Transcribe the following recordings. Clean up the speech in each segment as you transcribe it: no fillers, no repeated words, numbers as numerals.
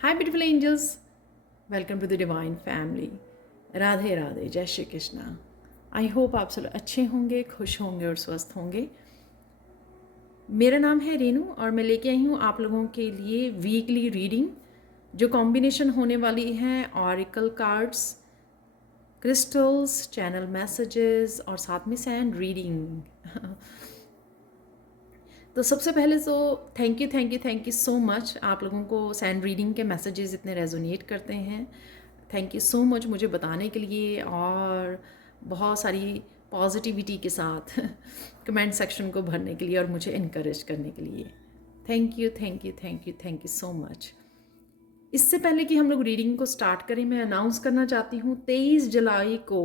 Hi, beautiful angels. Welcome to the Divine Family. Radhe Radhe, जय Shri Krishna. I hope आप सब अच्छे होंगे, खुश होंगे और स्वस्थ होंगे। मेरा नाम है रेनू और मैं लेके आई हूँ आप लोगों के लिए वीकली रीडिंग, जो कॉम्बिनेशन होने वाली है auricle cards, crystals, channel messages और साथ में सैंड रीडिंग। तो सबसे पहले तो थैंक यू सो मच। आप लोगों को सैंड रीडिंग के मैसेजेस इतने रेजोनेट करते हैं। थैंक यू सो मच मुझे बताने के लिए और बहुत सारी पॉजिटिविटी के साथ कमेंट सेक्शन को भरने के लिए और मुझे इनकरेज करने के लिए। Thank you so much. इससे पहले कि हम लोग रीडिंग को स्टार्ट करें, मैं अनाउंस करना चाहती हूँ 23 जुलाई को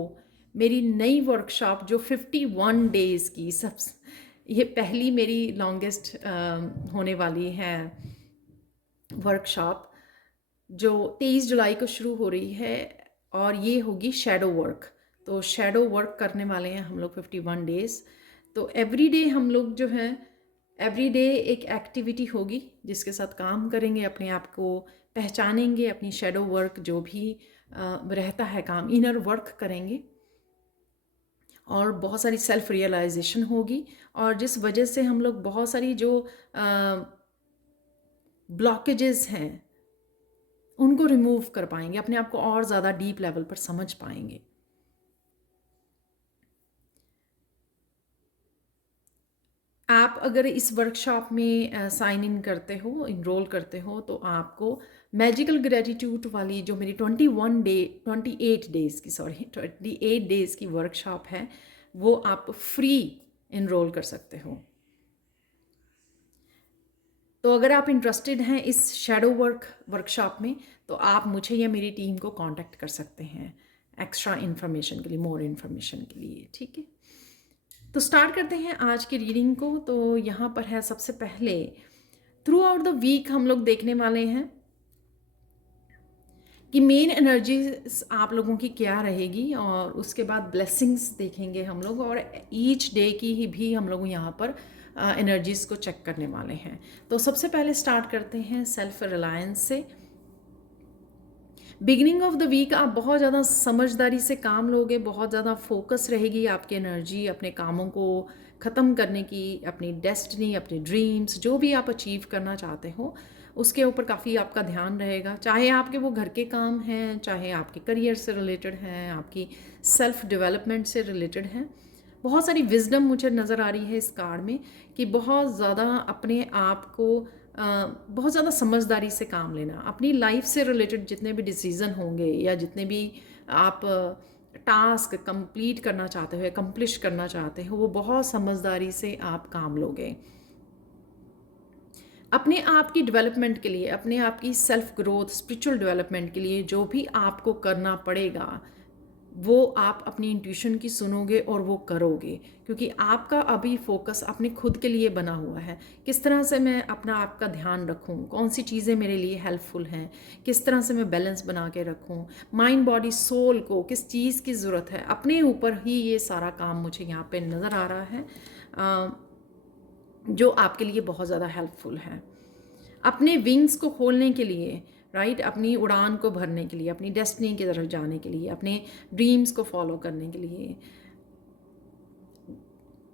मेरी नई वर्कशॉप जो 51 डेज़ की ये पहली मेरी लॉन्गेस्ट होने वाली है वर्कशॉप, जो 23 जुलाई को शुरू हो रही है और ये होगी शैडो वर्क। तो शैडो वर्क करने वाले हैं हम लोग 51 डेज़। तो एवरी डे हम लोग जो है एवरी डे एक एक्टिविटी होगी जिसके साथ काम करेंगे, अपने आप को पहचानेंगे, अपनी शैडो वर्क जो भी रहता है काम, इनर वर्क करेंगे और बहुत सारी सेल्फ रियलाइजेशन होगी। और जिस वजह से हम लोग बहुत सारी जो ब्लॉकेजेस हैं उनको रिमूव कर पाएंगे, अपने आप को और ज़्यादा डीप लेवल पर समझ पाएंगे। आप अगर इस वर्कशॉप में साइन इन करते हो, इनरोल करते हो, तो आपको मैजिकल ग्रेटिट्यूड वाली जो मेरी 28 डेज़ की 28 डेज़ की वर्कशॉप है वो आप फ्री इनरोल कर सकते हो। तो अगर आप इंटरेस्टेड हैं इस शैडो वर्कशॉप में, तो आप मुझे या मेरी टीम को कांटेक्ट कर सकते हैं एक्स्ट्रा इन्फॉर्मेशन के लिए, मोर इन्फॉर्मेशन के लिए। ठीक है, तो स्टार्ट करते हैं आज की रीडिंग को। तो यहाँ पर है सबसे पहले, थ्रू आउट द वीक हम लोग देखने वाले हैं कि मेन एनर्जी आप लोगों की क्या रहेगी, और उसके बाद ब्लेसिंग्स देखेंगे हम लोग, और ईच डे की ही भी हम लोग यहाँ पर एनर्जीज़ को चेक करने वाले हैं। तो सबसे पहले स्टार्ट करते हैं सेल्फ रिलायंस से। बिगिनिंग ऑफ द वीक आप बहुत ज़्यादा समझदारी से काम लोगे, बहुत ज़्यादा फोकस रहेगी आपकी एनर्जी अपने कामों को ख़त्म करने की, अपनी डेस्टिनी, अपने ड्रीम्स, जो भी आप अचीव करना चाहते हो उसके ऊपर काफ़ी आपका ध्यान रहेगा। चाहे आपके वो घर के काम हैं, चाहे आपके करियर से रिलेटेड हैं, आपकी सेल्फ डेवलपमेंट से रिलेटेड हैं। बहुत सारी विजडम मुझे नज़र आ रही है इस कार्ड में कि बहुत ज़्यादा अपने आप को बहुत ज़्यादा समझदारी से काम लेना, अपनी लाइफ से रिलेटेड जितने भी डिसीज़न होंगे या जितने भी आप टास्क कंप्लीट करना चाहते हो, अकम्प्लिश करना चाहते हो, वो बहुत समझदारी से आप काम लोगे। अपने आप की डेवलपमेंट के लिए, अपने आप की सेल्फ ग्रोथ, स्पिरिचुअल डेवलपमेंट के लिए जो भी आपको करना पड़ेगा वो आप अपनी इंट्यूशन की सुनोगे और वो करोगे, क्योंकि आपका अभी फोकस अपने खुद के लिए बना हुआ है। किस तरह से मैं अपना आपका ध्यान रखूं, कौन सी चीज़ें मेरे लिए हेल्पफुल हैं, किस तरह से मैं बैलेंस बना के रखूं, माइंड बॉडी सोल को किस चीज़ की ज़रूरत है, अपने ऊपर ही ये सारा काम मुझे यहाँ पे नज़र आ रहा है, जो आपके लिए बहुत ज़्यादा हेल्पफुल है। अपने विंग्स को खोलने के लिए, राइट, अपनी उड़ान को भरने के लिए, अपनी डेस्टिनी की तरफ जाने के लिए, अपने ड्रीम्स को फॉलो करने के लिए,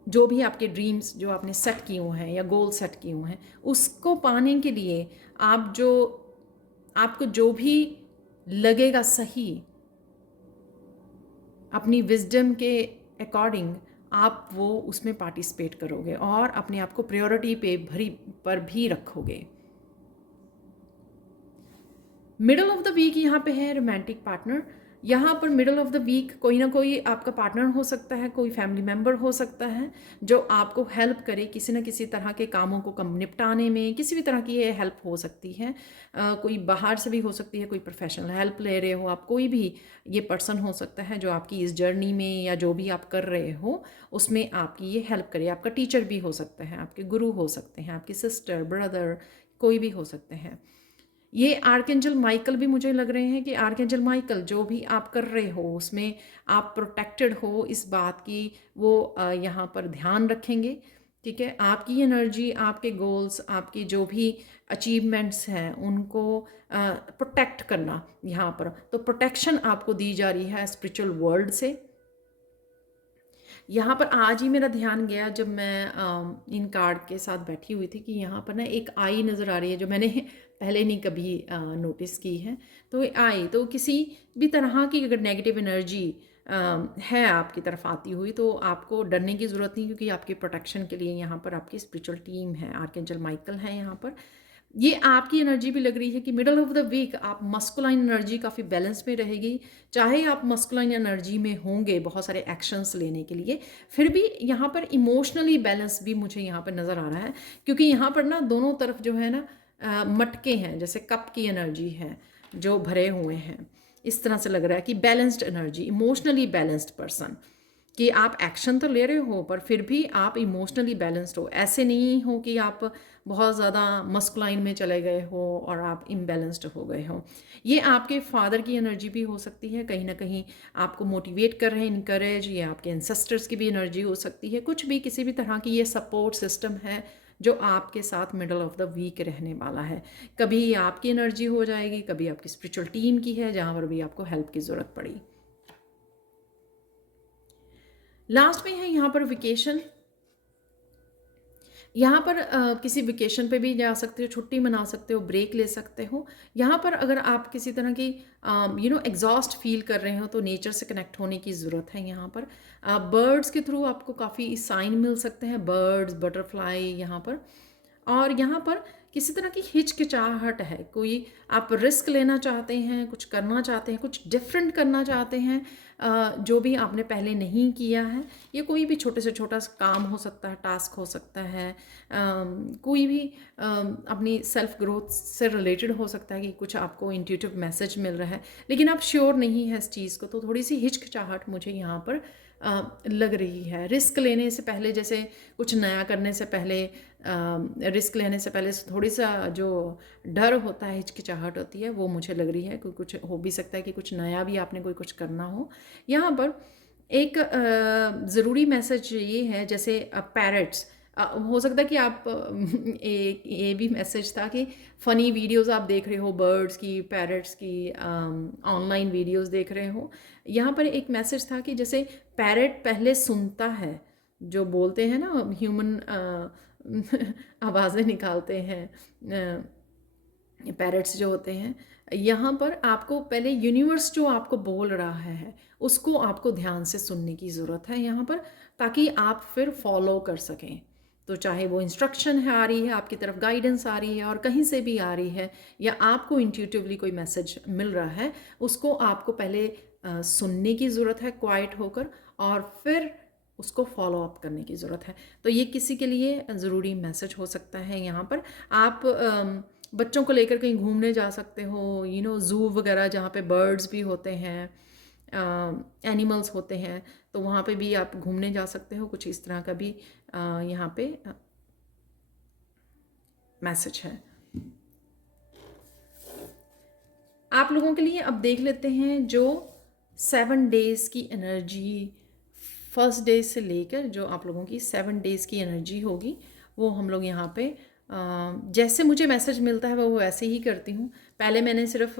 जो भी आपके ड्रीम्स जो आपने सेट किए हुए हैं या गोल सेट किए हुए हैं उसको पाने के लिए आपको जो भी लगेगा सही, अपनी विजडम के अकॉर्डिंग आप वो उसमें पार्टिसिपेट करोगे और अपने आप को प्रायोरिटी पर भी रखोगे। मिडल ऑफ द वीक यहाँ पे है रोमांटिक पार्टनर। यहाँ पर मिडल ऑफ द वीक कोई ना कोई आपका पार्टनर हो सकता है, कोई फैमिली मेम्बर हो सकता है जो आपको हेल्प करे किसी न किसी तरह के कामों को कम निपटाने में। किसी भी तरह की ये हेल्प हो सकती है, कोई बाहर से भी हो सकती है, कोई प्रोफेशनल हेल्प ले रहे हो आप, कोई भी ये पर्सन हो सकता है जो आपकी इस जर्नी में या जो भी आप कर रहे हो उसमें आपकी ये हेल्प करे। आपका टीचर भी हो सकता है, आपके गुरु हो सकते हैं, आपकी सिस्टर, ब्रदर, कोई भी हो सकते हैं। ये आर्कएंजल माइकल भी मुझे लग रहे हैं कि आर्कएंजल माइकल जो भी आप कर रहे हो उसमें आप प्रोटेक्टेड हो, इस बात की वो यहाँ पर ध्यान रखेंगे। ठीक है, आपकी एनर्जी, आपके गोल्स, आपकी जो भी अचीवमेंट्स हैं उनको प्रोटेक्ट करना यहाँ पर, तो प्रोटेक्शन आपको दी जा रही है स्पिरिचुअल वर्ल्ड से। यहाँ पर आज ही मेरा ध्यान गया जब मैं इन कार्ड के साथ बैठी हुई थी कि यहाँ पर ना एक आई नज़र आ रही है जो मैंने पहले नहीं कभी नोटिस की है। तो ये आई तो किसी भी तरह की अगर नेगेटिव एनर्जी है आपकी तरफ आती हुई तो आपको डरने की ज़रूरत नहीं, क्योंकि आपकी प्रोटेक्शन के लिए यहाँ पर आपकी स्पिरिचुअल टीम है, आर्कएंजल माइकल है यहाँ पर। ये आपकी एनर्जी भी लग रही है कि मिडल ऑफ द वीक आप मस्कुलाइन एनर्जी काफ़ी बैलेंस में रहेगी। चाहे आप मस्कुलाइन एनर्जी में होंगे बहुत सारे एक्शंस लेने के लिए, फिर भी यहाँ पर इमोशनली बैलेंस भी मुझे यहाँ पर नज़र आ रहा है, क्योंकि यहाँ पर ना दोनों तरफ जो है ना मटके हैं, जैसे कप की एनर्जी है जो भरे हुए हैं। इस तरह से लग रहा है कि balanced energy, emotionally balanced person, कि आप एक्शन तो ले रहे हो पर फिर भी आप इमोशनली बैलेंस्ड हो। ऐसे नहीं हो कि आप बहुत ज़्यादा मस्कुलाइन में चले गए हो और आप इम्बैलेंस्ड हो गए हो। ये आपके फादर की एनर्जी भी हो सकती है, कहीं ना कहीं आपको मोटिवेट कर रहे हैं, इनकरेज, ये आपके एंसेस्टर्स की भी एनर्जी हो सकती है। कुछ भी किसी भी तरह की ये सपोर्ट सिस्टम है जो आपके साथ मिडल ऑफ द वीक रहने वाला है। कभी आपकी एनर्जी हो जाएगी, कभी आपकी स्पिरिचुअल टीम की है जहाँ पर भी आपको हेल्प की ज़रूरत पड़ी। लास्ट में है यहाँ पर वेकेशन। यहाँ पर किसी वेकेशन पे भी जा सकते हो, छुट्टी मना सकते हो, ब्रेक ले सकते हो। यहाँ पर अगर आप किसी तरह की एग्जॉस्ट फील कर रहे हो तो नेचर से कनेक्ट होने की ज़रूरत है। यहाँ पर बर्ड्स के थ्रू आपको काफ़ी साइन मिल सकते हैं, बर्ड्स, बटरफ्लाई यहाँ पर। और यहाँ पर किसी तरह की हिचकिचाहट है, कोई आप रिस्क लेना चाहते हैं, कुछ करना चाहते हैं, कुछ डिफरेंट करना चाहते हैं जो भी आपने पहले नहीं किया है। ये कोई भी छोटे से छोटा काम हो सकता है, टास्क हो सकता है, कोई भी अपनी सेल्फ ग्रोथ से रिलेटेड हो सकता है कि कुछ आपको इंट्यूटिव मैसेज मिल रहा है लेकिन आप श्योर नहीं है इस चीज़ को, तो थोड़ी सी हिचकिचाहट मुझे यहाँ पर लग रही है। रिस्क लेने से पहले, जैसे कुछ नया करने से पहले, रिस्क लेने से पहले थोड़ी सा जो डर होता है, हिचकिचाहट होती है, वो मुझे लग रही है। कोई कुछ हो भी सकता है कि कुछ नया भी आपने कोई कुछ करना हो। यहाँ पर एक ज़रूरी मैसेज ये है, जैसे पैरट्स, हो सकता है कि आप एक ये भी मैसेज था कि फ़नी वीडियोस आप देख रहे हो, बर्ड्स की, पैरट्स की, ऑनलाइन वीडियोस देख रहे हो। यहाँ पर एक मैसेज था कि जैसे पैरट पहले सुनता है, जो बोलते हैं ना ह्यूमन आवाज़ें निकालते हैं पैरट्स जो होते हैं, यहाँ पर आपको पहले यूनिवर्स जो आपको बोल रहा है उसको आपको ध्यान से सुनने की ज़रूरत है यहाँ पर, ताकि आप फिर फॉलो कर सकें। तो चाहे वो इंस्ट्रक्शन है, आ रही है आपकी तरफ, गाइडेंस आ रही है और कहीं से भी आ रही है, या आपको इंट्यूटिवली कोई मैसेज मिल रहा है, उसको आपको पहले सुनने की ज़रूरत है क्वाइट होकर, और फिर उसको फॉलो अप करने की ज़रूरत है। तो ये किसी के लिए ज़रूरी मैसेज हो सकता है। यहाँ पर आप बच्चों को लेकर कहीं घूमने जा सकते हो, ज़ू वगैरह जहाँ पे बर्ड्स भी होते हैं, एनिमल्स होते हैं, तो वहाँ पे भी आप घूमने जा सकते हो। कुछ इस तरह का भी यहाँ पे मैसेज है आप लोगों के लिए। अब देख लेते हैं जो 7 डेज़ की एनर्जी, फर्स्ट डे से लेकर जो आप लोगों की 7 डेज़ की एनर्जी होगी, वो हम लोग यहाँ पे जैसे मुझे मैसेज मिलता है वो वैसे ही करती हूँ। पहले मैंने सिर्फ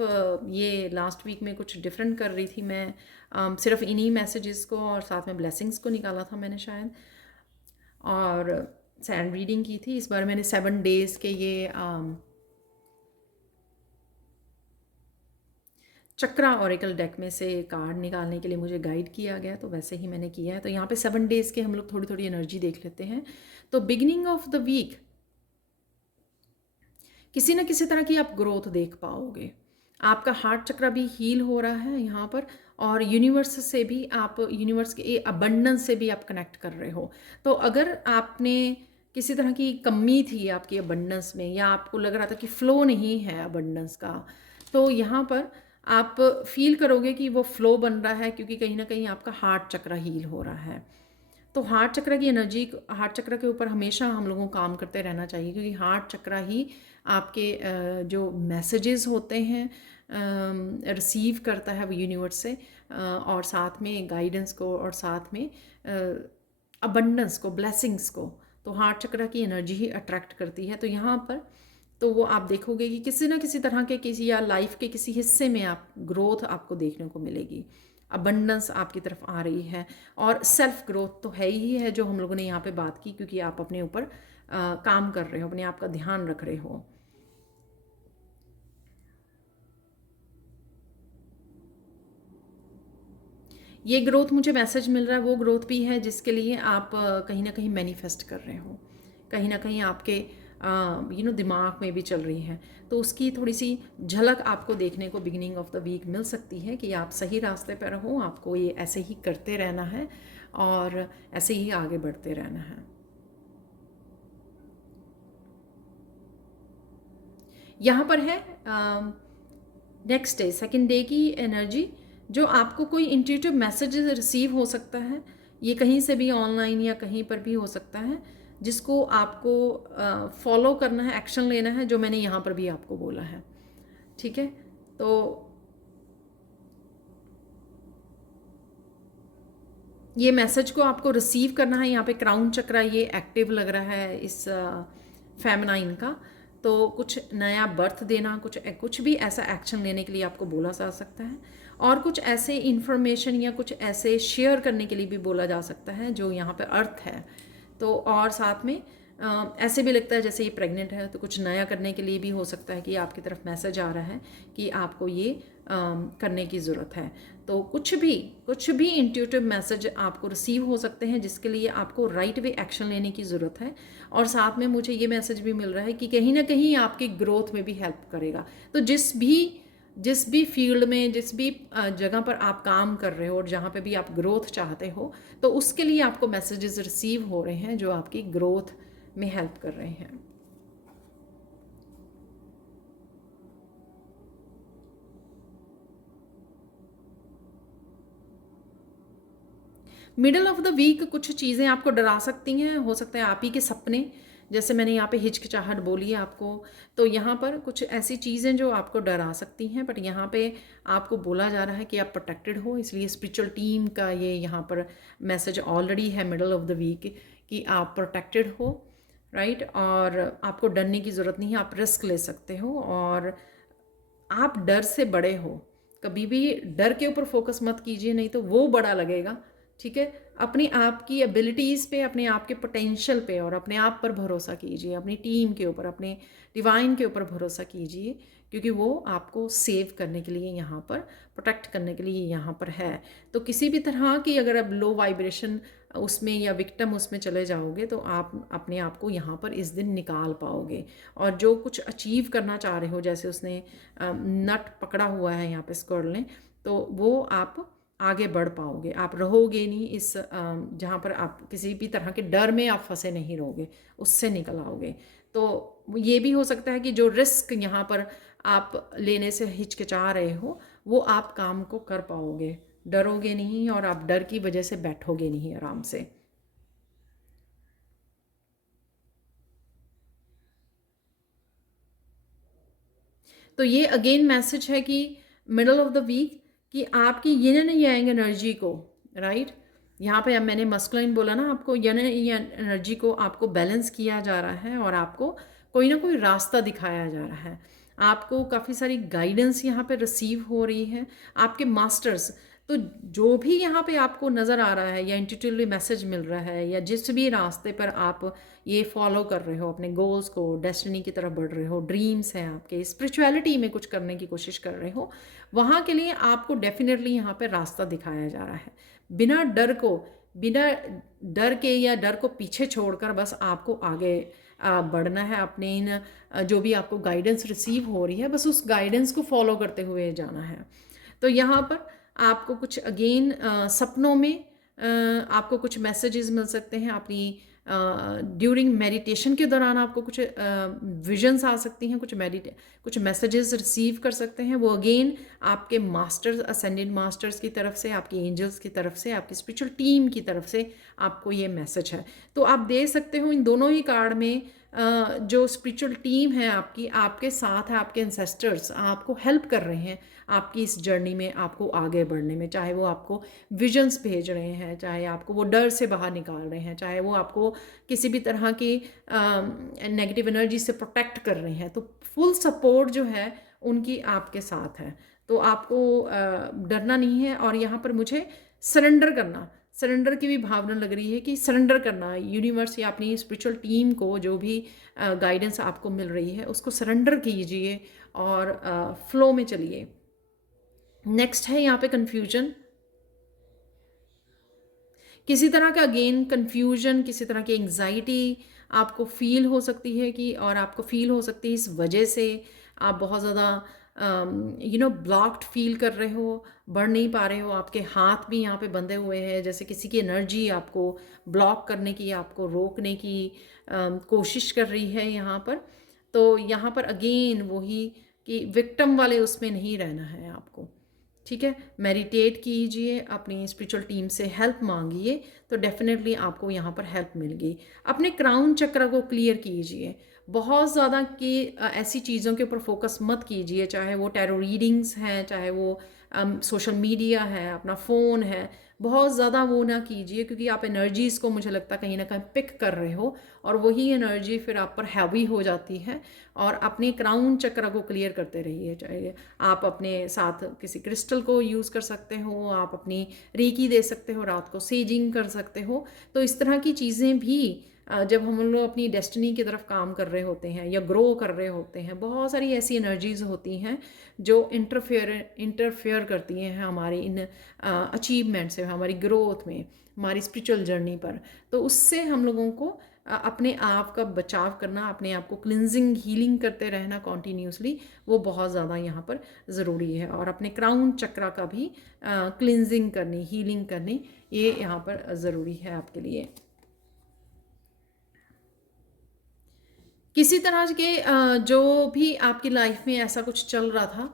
ये लास्ट वीक में कुछ डिफरेंट कर रही थी, मैं सिर्फ इन्हीं मैसेजेस को और साथ में ब्लेसिंग्स को निकाला था मैंने शायद, और सैंड रीडिंग की थी। इस बार मैंने 7 डेज़ के ये चक्रा ऑरेकल डेक में से कार्ड निकालने के लिए मुझे गाइड किया गया, तो वैसे ही मैंने किया है। तो यहाँ पे 7 डेज़ के हम लोग थोड़ी थोड़ी एनर्जी देख लेते हैं। तो बिगिनिंग ऑफ द वीक किसी न किसी तरह की आप ग्रोथ देख पाओगे। आपका हार्ट चक्र भी हील हो रहा है यहाँ पर, और यूनिवर्स से भी आप, यूनिवर्स के अबंडेंस से भी आप कनेक्ट कर रहे हो। तो अगर आपने किसी तरह की कमी थी आपकी अबंडेंस में, या आपको लग रहा था कि फ्लो नहीं है अबंडेंस का, तो यहाँ पर आप फील करोगे कि वो फ्लो बन रहा है, क्योंकि कहीं ना कहीं आपका हार्ट चक्र हील हो रहा है। तो हार्ट चक्र की एनर्जी, हार्ट चक्र के ऊपर हमेशा हम लोगों को काम करते रहना चाहिए, क्योंकि हार्ट चक्र ही आपके जो मैसेजेस होते हैं रिसीव करता है वो यूनिवर्स से, और साथ में गाइडेंस को, और साथ में अबंडेंस को, ब्लेसिंग्स को। तो हार्ट चक्र की एनर्जी ही अट्रैक्ट करती है। तो यहाँ पर तो वो आप देखोगे कि किसी ना किसी तरह के किसी या लाइफ के किसी हिस्से में आप ग्रोथ आपको देखने को मिलेगी, अबंडेंस आपकी तरफ आ रही है। और सेल्फ ग्रोथ तो है ही है जो हम लोगों ने यहाँ पे बात की, क्योंकि आप अपने ऊपर काम कर रहे हो, अपने आप का ध्यान रख रहे हो। ये ग्रोथ मुझे मैसेज मिल रहा है, वो ग्रोथ भी है जिसके लिए आप कहीं ना कहीं मैनिफेस्ट कर रहे हो, कहीं ना कहीं आपके दिमाग में भी चल रही है। तो उसकी थोड़ी सी झलक आपको देखने को बिगिनिंग ऑफ द वीक मिल सकती है कि आप सही रास्ते पर हो, आपको ये ऐसे ही करते रहना है और ऐसे ही आगे बढ़ते रहना है। यहाँ पर है नेक्स्ट डे, सेकेंड डे की एनर्जी, जो आपको कोई इंट्यूटिव मैसेज रिसीव हो सकता है, ये कहीं से भी ऑनलाइन या कहीं पर भी हो सकता है, जिसको आपको फॉलो करना है, एक्शन लेना है, जो मैंने यहाँ पर भी आपको बोला है। ठीक है, तो ये मैसेज को आपको रिसीव करना है। यहाँ पे क्राउन चक्र ये एक्टिव लग रहा है इस फेमिनाइन का। तो कुछ नया बर्थ देना, कुछ भी ऐसा एक्शन लेने के लिए आपको बोला जा सकता है, और कुछ ऐसे इन्फॉर्मेशन या कुछ ऐसे शेयर करने के लिए भी बोला जा सकता है जो यहाँ पे अर्थ है। तो और साथ में ऐसे भी लगता है जैसे ये प्रेग्नेंट है, तो कुछ नया करने के लिए भी हो सकता है कि आपकी तरफ मैसेज आ रहा है कि आपको ये करने की ज़रूरत है। तो कुछ भी इंट्यूटिव मैसेज आपको रिसीव हो सकते हैं जिसके लिए आपको राइट वे एक्शन लेने की ज़रूरत है। और साथ में मुझे ये मैसेज भी मिल रहा है कि कहीं ना कहीं आपकी ग्रोथ में भी हेल्प करेगा। तो जिस भी फील्ड में, जिस भी जगह पर आप काम कर रहे हो और जहाँ पे भी आप ग्रोथ चाहते हो, तो उसके लिए आपको मैसेजेस रिसीव हो रहे हैं जो आपकी ग्रोथ में हेल्प कर रहे हैं। मिडल ऑफ द वीक कुछ चीज़ें आपको डरा सकती हैं, हो सकता है आप ही के सपने, जैसे मैंने यहाँ पे हिचकिचाहट बोली है आपको, तो यहाँ पर कुछ ऐसी चीज़ें जो आपको डरा सकती हैं, बट यहाँ पे आपको बोला जा रहा है कि आप प्रोटेक्टेड हो। इसलिए स्पिरिचुअल टीम का ये यहाँ पर मैसेज ऑलरेडी है मिडल ऑफ द वीक कि आप प्रोटेक्टेड हो, राइट। और आपको डरने की ज़रूरत नहीं है, आप रिस्क ले सकते हो और आप डर से बड़े हो। कभी भी डर के ऊपर फोकस मत कीजिए, नहीं तो वो बड़ा लगेगा। ठीक है, अपनी आप की एबिलिटीज़ पे, अपने आप के पोटेंशियल पे और अपने आप पर भरोसा कीजिए, अपनी टीम के ऊपर, अपने डिवाइन के ऊपर भरोसा कीजिए, क्योंकि वो आपको सेव करने के लिए यहाँ पर, प्रोटेक्ट करने के लिए यहाँ पर है। तो किसी भी तरह की अगर आप लो वाइब्रेशन उसमें या विक्टिम उसमें चले जाओगे तो आप अपने आप को यहाँ पर इस दिन निकाल पाओगे। और जो कुछ अचीव करना चाह रहे हो, जैसे उसने नट पकड़ा हुआ है यहाँ पे स्क्वारल ने, तो वो आप आगे बढ़ पाओगे। आप रहोगे नहीं इस जहाँ पर आप किसी भी तरह के डर में आप फंसे नहीं रहोगे, उससे निकल आओगे। तो ये भी हो सकता है कि जो रिस्क यहाँ पर आप लेने से हिचकिचा रहे हो, वो आप काम को कर पाओगे, डरोगे नहीं और आप डर की वजह से बैठोगे नहीं आराम से। तो ये अगेन मैसेज है कि मिडल ऑफ द वीक कि आपकी यिन एंड यांग एनर्जी को, राइट, यहाँ पे अब मैंने मस्कुलाइन बोला ना, आपको यिन एंड यांग एनर्जी को आपको बैलेंस किया जा रहा है और आपको कोई ना कोई रास्ता दिखाया जा रहा है। आपको काफ़ी सारी गाइडेंस यहाँ पे रिसीव हो रही है, आपके मास्टर्स। तो जो भी यहाँ पे आपको नज़र आ रहा है या इंट्यूटिवली मैसेज मिल रहा है, या जिस भी रास्ते पर आप ये फॉलो कर रहे हो, अपने गोल्स को, डेस्टिनी की तरफ बढ़ रहे हो, ड्रीम्स हैं आपके, स्पिरिचुअलिटी में कुछ करने की कोशिश कर रहे हो, वहाँ के लिए आपको डेफिनेटली यहाँ पे रास्ता दिखाया जा रहा है। बिना डर के या डर को पीछे छोड़कर बस आपको आगे बढ़ना है। अपने इन जो भी आपको गाइडेंस रिसीव हो रही है, बस उस गाइडेंस को फॉलो करते हुए जाना है। तो यहाँ पर आपको कुछ अगेन सपनों में आपको कुछ मैसेजेस मिल सकते हैं। अपनी ड्यूरिंग मेडिटेशन के दौरान आपको कुछ विजन्स आ सकती हैं, कुछ मैसेजेस रिसीव कर सकते हैं। वो अगेन आपके मास्टर्स, असेंडेंट मास्टर्स की तरफ से, आपकी एंजल्स की तरफ से, आपकी स्पिरिचुअल टीम की तरफ से आपको ये मैसेज है। तो आप दे सकते हो इन दोनों ही कार्ड में जो स्पिरिचुअल टीम है आपकी, आपके साथ है, आपके एंसेस्टर्स आपको हेल्प कर रहे हैं आपकी इस जर्नी में, आपको आगे बढ़ने में। चाहे वो आपको विजन्स भेज रहे हैं, चाहे आपको वो डर से बाहर निकाल रहे हैं, चाहे वो आपको किसी भी तरह की नेगेटिव एनर्जी से प्रोटेक्ट कर रहे हैं, तो फुल सपोर्ट जो है उनकी आपके साथ है। तो आपको डरना नहीं है। और यहाँ पर मुझे सरेंडर की भी भावना लग रही है कि सरेंडर करना यूनिवर्स या अपनी स्पिरिचुअल टीम को, जो भी गाइडेंस आपको मिल रही है उसको सरेंडर कीजिए और फ्लो में चलिए। नेक्स्ट है यहाँ पे कन्फ्यूजन, किसी तरह का अगेन कन्फ्यूजन, किसी तरह की एंग्जाइटी आपको फील हो सकती है कि, और आपको फील हो सकती है इस वजह से आप बहुत ज़्यादा ब्लॉक्ड फील कर रहे हो, बढ़ नहीं पा रहे हो, आपके हाथ भी यहाँ पे बंधे हुए हैं, जैसे किसी की एनर्जी आपको ब्लॉक करने की, आपको रोकने की कोशिश कर रही है यहाँ पर। तो यहाँ पर अगेन वही कि विक्टिम वाले उसमें नहीं रहना है आपको, ठीक है। मेडिटेट कीजिए, अपनी स्पिरिचुअल टीम से हेल्प मांगिए, तो डेफिनेटली आपको यहाँ पर हेल्प मिलेगी। अपने क्राउन चक्र को क्लियर कीजिए, बहुत ज़्यादा कि ऐसी चीज़ों के ऊपर फोकस मत कीजिए, चाहे वो टैरो रीडिंग्स हैं, चाहे वो सोशल मीडिया है, अपना फ़ोन है, बहुत ज़्यादा वो ना कीजिए, क्योंकि आप एनर्जीज़ को मुझे लगता है कहीं ना कहीं पिक कर रहे हो, और वही एनर्जी फिर आप पर हैवी हो जाती है। और अपने क्राउन चक्र को क्लियर करते रहिए, चाहे आप अपने साथ किसी क्रिस्टल को यूज़ कर सकते हो, आप अपनी रेकी दे सकते हो, रात को सेजिंग कर सकते हो। तो इस तरह की चीज़ें भी जब हम लोग अपनी डेस्टिनी की तरफ काम कर रहे होते हैं या ग्रो कर रहे होते हैं, बहुत सारी ऐसी एनर्जीज़ होती हैं जो इंटरफेयर करती हैं हमारी इन अचीवमेंट से, हमारी ग्रोथ में, हमारी स्पिरिचुअल जर्नी पर। तो उससे हम लोगों को अपने आप का बचाव करना, अपने आप को क्लिनजिंग हीलिंग करते रहना कॉन्टीन्यूसली, वो बहुत ज़्यादा यहाँ पर ज़रूरी है। और अपने क्राउन चक्रा का भी क्लिनजिंग करनी, हीलिंग करनी, ये यहाँ पर ज़रूरी है आपके लिए। किसी तरह के जो भी आपकी लाइफ में ऐसा कुछ चल रहा था,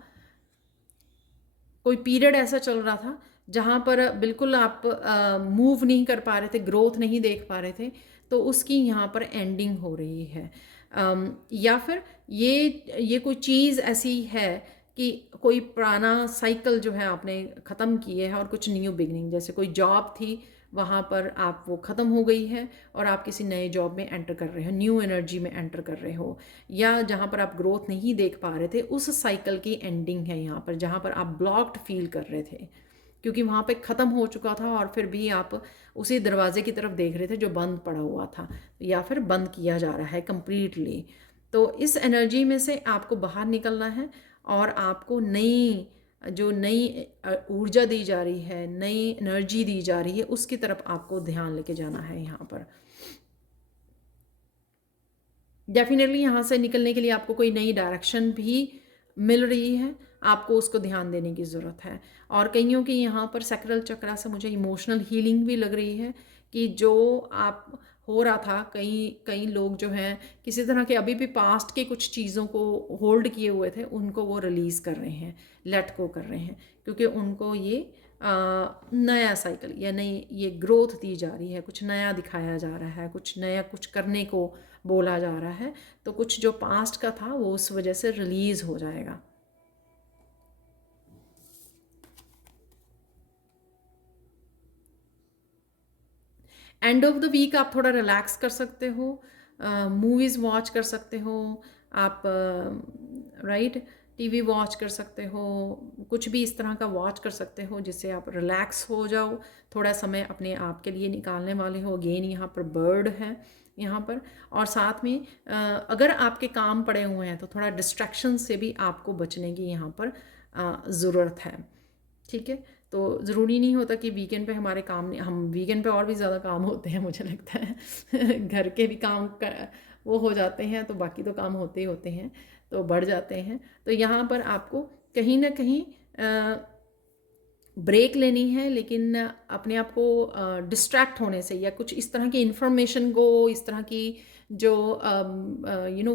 कोई पीरियड ऐसा चल रहा था जहाँ पर बिल्कुल आप मूव नहीं कर पा रहे थे, ग्रोथ नहीं देख पा रहे थे, तो उसकी यहाँ पर एंडिंग हो रही है। या फिर ये कोई चीज़ ऐसी है कि कोई पुराना साइकिल जो है आपने ख़त्म किए है और कुछ न्यू बिगनिंग, जैसे कोई जॉब थी वहाँ पर आप वो ख़त्म हो गई है और आप किसी नए जॉब में एंटर कर रहे हो, न्यू एनर्जी में एंटर कर रहे हो, या जहाँ पर आप ग्रोथ नहीं देख पा रहे थे उस साइकिल की एंडिंग है यहाँ पर, जहाँ पर आप ब्लॉक्ड फील कर रहे थे क्योंकि वहाँ पे ख़त्म हो चुका था, और फिर भी आप उसी दरवाजे की तरफ देख रहे थे जो बंद पड़ा हुआ था या फिर बंद किया जा रहा है कंप्लीटली। तो इस एनर्जी में से आपको बाहर निकलना है और आपको नई ऊर्जा दी जा रही है, नई एनर्जी दी जा रही है, उसकी तरफ आपको ध्यान लेके जाना है। यहाँ पर डेफिनेटली यहाँ से निकलने के लिए आपको कोई नई डायरेक्शन भी मिल रही है, आपको उसको ध्यान देने की ज़रूरत है। और कईयों की यहाँ पर सैक्रल चक्रा से मुझे इमोशनल हीलिंग भी लग रही है कि जो आप हो रहा था, कई कई लोग जो हैं किसी तरह के अभी भी पास्ट के कुछ चीज़ों को होल्ड किए हुए थे, उनको वो रिलीज़ कर रहे हैं, लेट गो कर रहे हैं, क्योंकि उनको ये नया साइकिल या नई ये ग्रोथ दी जा रही है, कुछ नया दिखाया जा रहा है, कुछ नया कुछ करने को बोला जा रहा है। तो कुछ जो पास्ट का था वो उस वजह से रिलीज़ हो जाएगा। एंड ऑफ द वीक आप थोड़ा रिलैक्स कर सकते हो, मूवीज़ वॉच कर सकते हो आप, राइट, टीवी वॉच कर सकते हो, कुछ भी इस तरह का वॉच कर सकते हो जिससे आप रिलैक्स हो जाओ, थोड़ा समय अपने आप के लिए निकालने वाले हो। अगेन यहाँ पर बर्ड है यहाँ पर, और साथ में अगर आपके काम पड़े हुए हैं तो थोड़ा डिस्ट्रैक्शन से भी आपको बचने की यहाँ पर ज़रूरत है, ठीक है। तो ज़रूरी नहीं होता कि वीकेंड पे हमारे काम नहीं, हम वीकेंड पे और भी ज़्यादा काम होते हैं मुझे लगता है घर के भी काम कर वो हो जाते हैं, तो बाकी तो काम होते ही होते हैं, तो बढ़ जाते हैं। तो यहाँ पर आपको कहीं ना कहीं ब्रेक लेनी है, लेकिन अपने आप को डिस्ट्रैक्ट होने से या कुछ इस तरह की इंफॉर्मेशन को, इस तरह की जो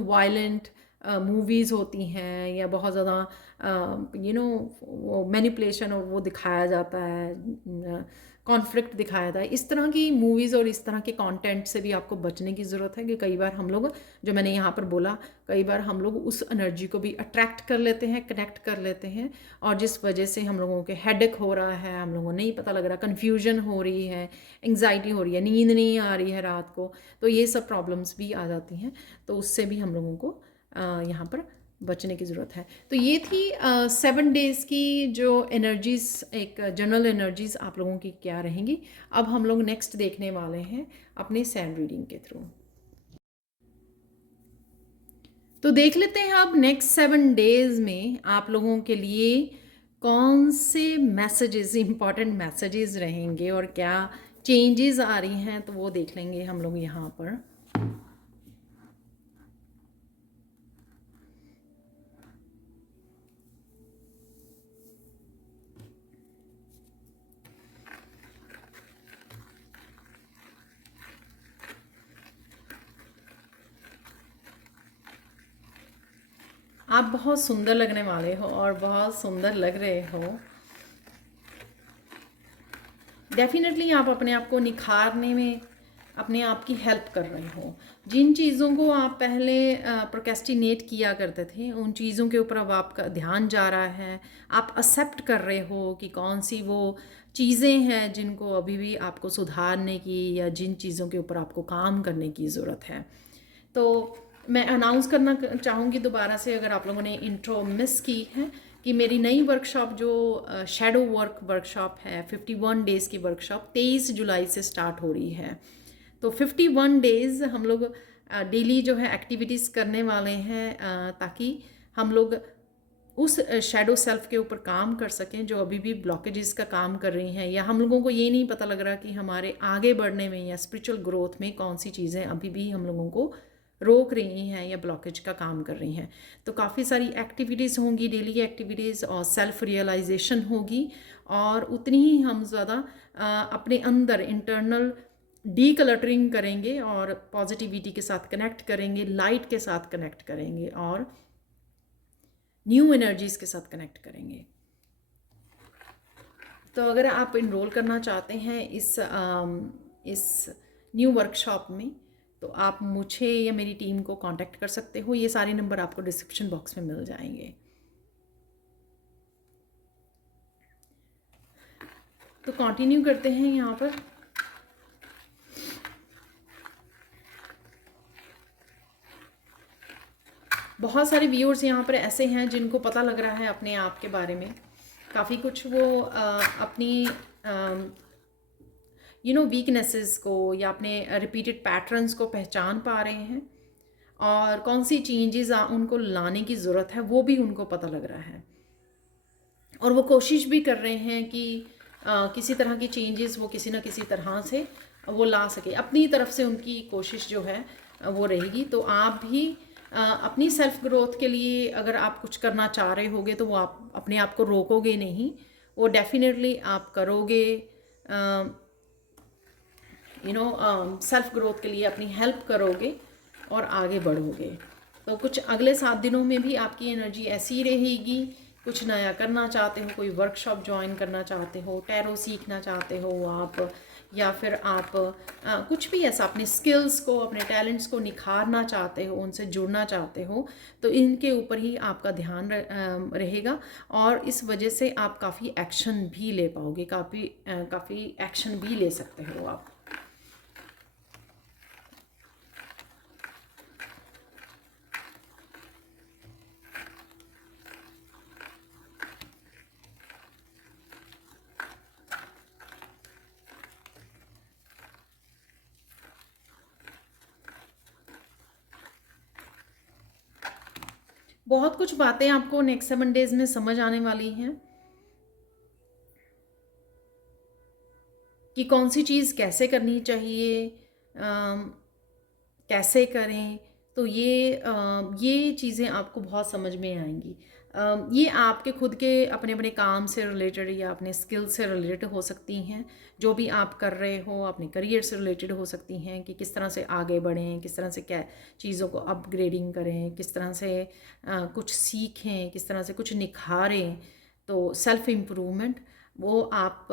वायलेंट मूवीज़ होती हैं या बहुत ज़्यादा वो मैनिपुलेशन और वो दिखाया जाता है कॉन्फ्लिक्ट दिखाया था। इस तरह की मूवीज़ और इस तरह के कंटेंट से भी आपको बचने की ज़रूरत है कि कई बार हम लोग, जो मैंने यहाँ पर बोला, कई बार हम लोग उस एनर्जी को भी अट्रैक्ट कर लेते हैं, कनेक्ट कर लेते हैं, और जिस वजह से हम लोगों के हेडेक हो रहा है, हम लोगों को नहीं पता लग रहा, कन्फ्यूजन हो रही है, एंग्जाइटी हो रही है, नींद नहीं आ रही है रात को, तो ये सब प्रॉब्लम्स भी आ जाती हैं। तो उससे भी हम लोगों को यहाँ पर बचने की ज़रूरत है। तो ये थी 7 डेज़ की जो एनर्जीज़, एक जनरल एनर्जीज़ आप लोगों की क्या रहेंगी। अब हम लोग नेक्स्ट देखने वाले हैं अपने सैंड रीडिंग के थ्रू। तो देख लेते हैं अब नेक्स्ट 7 डेज़ में आप लोगों के लिए कौन से मैसेजेस, इंपॉर्टेंट मैसेजेस रहेंगे और क्या चेंजेस आ रही हैं, तो वो देख लेंगे हम लोग यहाँ पर। आप बहुत सुंदर लगने वाले हो और बहुत सुंदर लग रहे हो। डेफिनेटली आप अपने आप को निखारने में अपने आप की हेल्प कर रहे हो। जिन चीज़ों को आप पहले प्रोक्रेस्टिनेट किया करते थे, उन चीज़ों के ऊपर अब आपका ध्यान जा रहा है। आप एक्सेप्ट कर रहे हो कि कौन सी वो चीज़ें हैं जिनको अभी भी आपको सुधारने की, या जिन चीज़ों के ऊपर आपको काम करने की ज़रूरत है। तो मैं अनाउंस करना चाहूँगी दोबारा से, अगर आप लोगों ने इंट्रो मिस की है, कि मेरी नई वर्कशॉप जो शैडो वर्क वर्कशॉप है, 51 डेज़ की वर्कशॉप 23 जुलाई से स्टार्ट हो रही है। तो 51 डेज़ हम लोग डेली जो है एक्टिविटीज़ करने वाले हैं, ताकि हम लोग उस शैडो सेल्फ के ऊपर काम कर सकें जो अभी भी ब्लॉकेजेस का काम कर रही हैं, या हम लोगों को ये नहीं पता लग रहा कि हमारे आगे बढ़ने में या स्पिरिचुअल ग्रोथ में कौन सी चीज़ें अभी भी हम लोगों को रोक रही हैं या ब्लॉकेज का काम कर रही हैं। तो काफ़ी सारी एक्टिविटीज़ होंगी, डेली एक्टिविटीज़, और सेल्फ रियलाइजेशन होगी, और उतनी ही हम ज़्यादा अपने अंदर इंटरनल डीक्लटरिंग करेंगे और पॉजिटिविटी के साथ कनेक्ट करेंगे, लाइट के साथ कनेक्ट करेंगे, और न्यू एनर्जीज़ के साथ कनेक्ट करेंगे। तो अगर आप इनरोल करना चाहते हैं इस न्यू वर्कशॉप में, तो आप मुझे या मेरी टीम को कांटेक्ट कर सकते हो। ये सारे नंबर आपको डिस्क्रिप्शन बॉक्स में मिल जाएंगे। तो कंटिन्यू करते हैं यहाँ पर। बहुत सारे व्यूअर्स यहाँ पर ऐसे हैं जिनको पता लग रहा है अपने आप के बारे में, काफ़ी कुछ वो अपनी वीकनेसेस को या अपने रिपीटेड पैटर्न्स को पहचान पा रहे हैं, और कौन सी चेंजेस उनको लाने की ज़रूरत है वो भी उनको पता लग रहा है, और वो कोशिश भी कर रहे हैं कि किसी तरह की चेंजेस वो किसी न किसी तरह से वो ला सके। अपनी तरफ से उनकी कोशिश जो है वो रहेगी। तो आप भी अपनी सेल्फ ग्रोथ के लिए अगर आप कुछ करना चाह रहे होगे, तो वो आप अपने आप को रोकोगे नहीं, वो डेफिनेटली आप करोगे। सेल्फ ग्रोथ के लिए अपनी हेल्प करोगे और आगे बढ़ोगे। तो कुछ अगले 7 दिनों में भी आपकी एनर्जी ऐसी ही रहेगी। कुछ नया करना चाहते हो, कोई वर्कशॉप ज्वाइन करना चाहते हो, टैरो सीखना चाहते हो आप, या फिर आप कुछ भी ऐसा अपने स्किल्स को, अपने टैलेंट्स को निखारना चाहते हो, उनसे जुड़ना चाहते हो, तो इनके ऊपर ही आपका ध्यान रहेगा, और इस वजह से आप काफ़ी एक्शन भी ले पाओगे, काफ़ी एक्शन भी ले सकते हो आप। बहुत कुछ बातें आपको नेक्स्ट 7 डेज़ में समझ आने वाली हैं कि कौन सी चीज़ कैसे करनी चाहिए, कैसे करें। तो ये चीज़ें आपको बहुत समझ में आएंगी। ये आपके खुद के अपने अपने काम से रिलेटेड या अपने स्किल से रिलेटेड हो सकती हैं, जो भी आप कर रहे हो, अपने करियर से रिलेटेड हो सकती हैं, कि किस तरह से आगे बढ़ें, किस तरह से क्या चीज़ों को अपग्रेडिंग करें, किस तरह से कुछ सीखें, किस तरह से कुछ निखारें। तो सेल्फ इम्प्रूवमेंट वो आप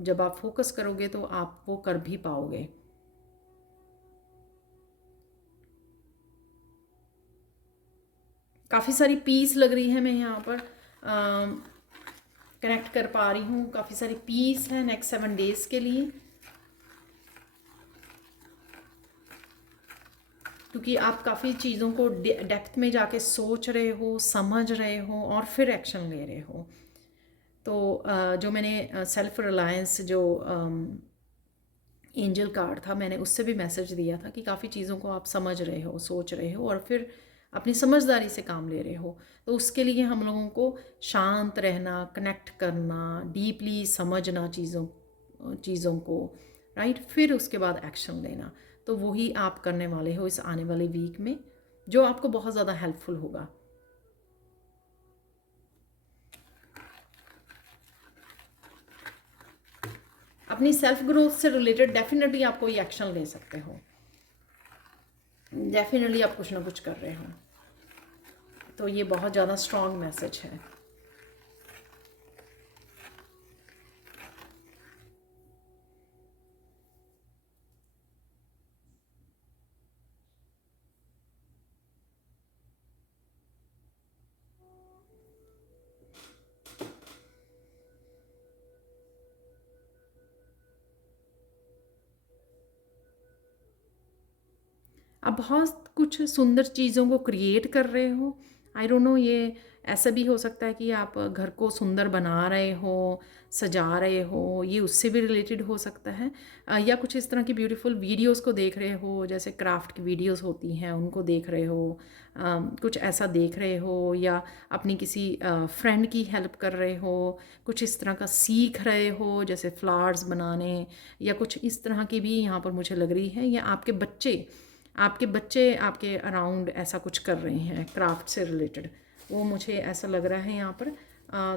जब आप फोकस करोगे तो आप वो कर भी पाओगे। काफ़ी सारी पीस लग रही है, मैं यहाँ पर कनेक्ट कर पा रही हूँ, काफ़ी सारी पीस है नेक्स्ट 7 डेज़ के लिए, क्योंकि आप काफ़ी चीज़ों को डेप्थ में जाके सोच रहे हो, समझ रहे हो और फिर एक्शन ले रहे हो। तो जो मैंने सेल्फ रिलायंस जो एंजल कार्ड था, मैंने उससे भी मैसेज दिया था कि काफ़ी चीज़ों को आप समझ रहे हो, सोच रहे हो और फिर अपनी समझदारी से काम ले रहे हो। तो उसके लिए हम लोगों को शांत रहना, कनेक्ट करना, डीपली समझना चीज़ों को, राइट, फिर उसके बाद एक्शन लेना। तो वही आप करने वाले हो इस आने वाले वीक में, जो आपको बहुत ज़्यादा हेल्पफुल होगा। अपनी सेल्फ ग्रोथ से रिलेटेड डेफिनेटली आप कोई एक्शन ले सकते हो, डेफिनेटली आप कुछ ना कुछ कर रहे हो। तो ये बहुत ज़्यादा स्ट्रॉन्ग मैसेज है। आप बहुत कुछ सुंदर चीज़ों को क्रिएट कर रहे हो। आई डोंट नो, ये ऐसा भी हो सकता है कि आप घर को सुंदर बना रहे हो, सजा रहे हो, ये उससे भी रिलेटेड हो सकता है। या कुछ इस तरह की ब्यूटीफुल वीडियोस को देख रहे हो, जैसे क्राफ्ट की वीडियोस होती हैं उनको देख रहे हो, कुछ ऐसा देख रहे हो, या अपनी किसी फ्रेंड की हेल्प कर रहे हो, कुछ इस तरह का सीख रहे हो जैसे फ्लावर्स बनाने, या कुछ इस तरह की भी यहाँ पर मुझे लग रही है। या आपके बच्चे आपके अराउंड ऐसा कुछ कर रहे हैं क्राफ्ट से रिलेटेड, वो मुझे ऐसा लग रहा है यहाँ पर।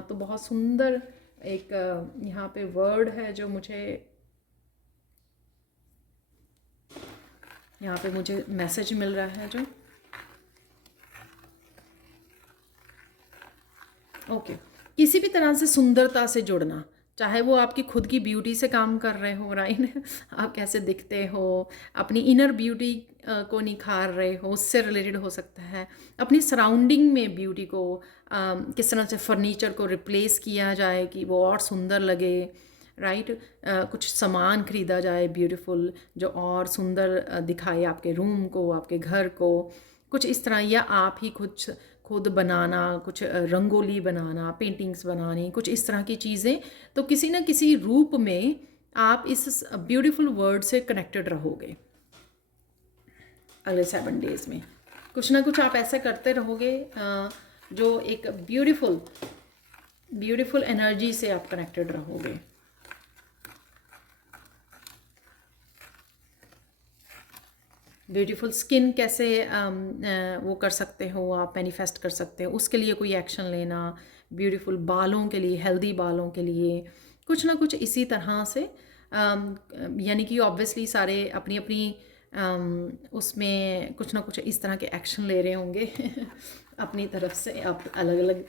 तो बहुत सुंदर एक यहाँ पे वर्ड है जो मुझे यहाँ पे मुझे मैसेज मिल रहा है, जो ओके, किसी भी तरह से सुंदरता से जुड़ना, चाहे वो आपकी खुद की ब्यूटी से काम कर रहे हो, राइट, आप कैसे दिखते हो, अपनी इनर ब्यूटी को निखार रहे हो, उससे रिलेटेड हो सकता है। अपनी सराउंडिंग में ब्यूटी को किस तरह से फर्नीचर को रिप्लेस किया जाए कि वो और सुंदर लगे, राइट, कुछ सामान खरीदा जाए ब्यूटीफुल जो और सुंदर दिखाए आपके रूम को, आपके घर को, कुछ इस तरह। या आप ही खुद बनाना, कुछ रंगोली बनाना, पेंटिंग्स बनानी, कुछ इस तरह की चीज़ें। तो किसी न किसी रूप में आप इस ब्यूटीफुल वर्ड से कनेक्टेड रहोगे अगले 7 डेज़ में। कुछ ना कुछ आप ऐसा करते रहोगे जो एक ब्यूटीफुल एनर्जी से आप कनेक्टेड रहोगे। ब्यूटीफुल स्किन कैसे वो कर सकते हो, आप मैनिफेस्ट कर सकते हो, उसके लिए कोई एक्शन लेना। ब्यूटीफुल बालों के लिए, हेल्दी बालों के लिए कुछ ना कुछ इसी तरह से, यानी कि ऑब्वियसली सारे अपनी अपनी उसमें कुछ ना कुछ इस तरह के एक्शन ले रहे होंगे अपनी तरफ से। आप अलग अलग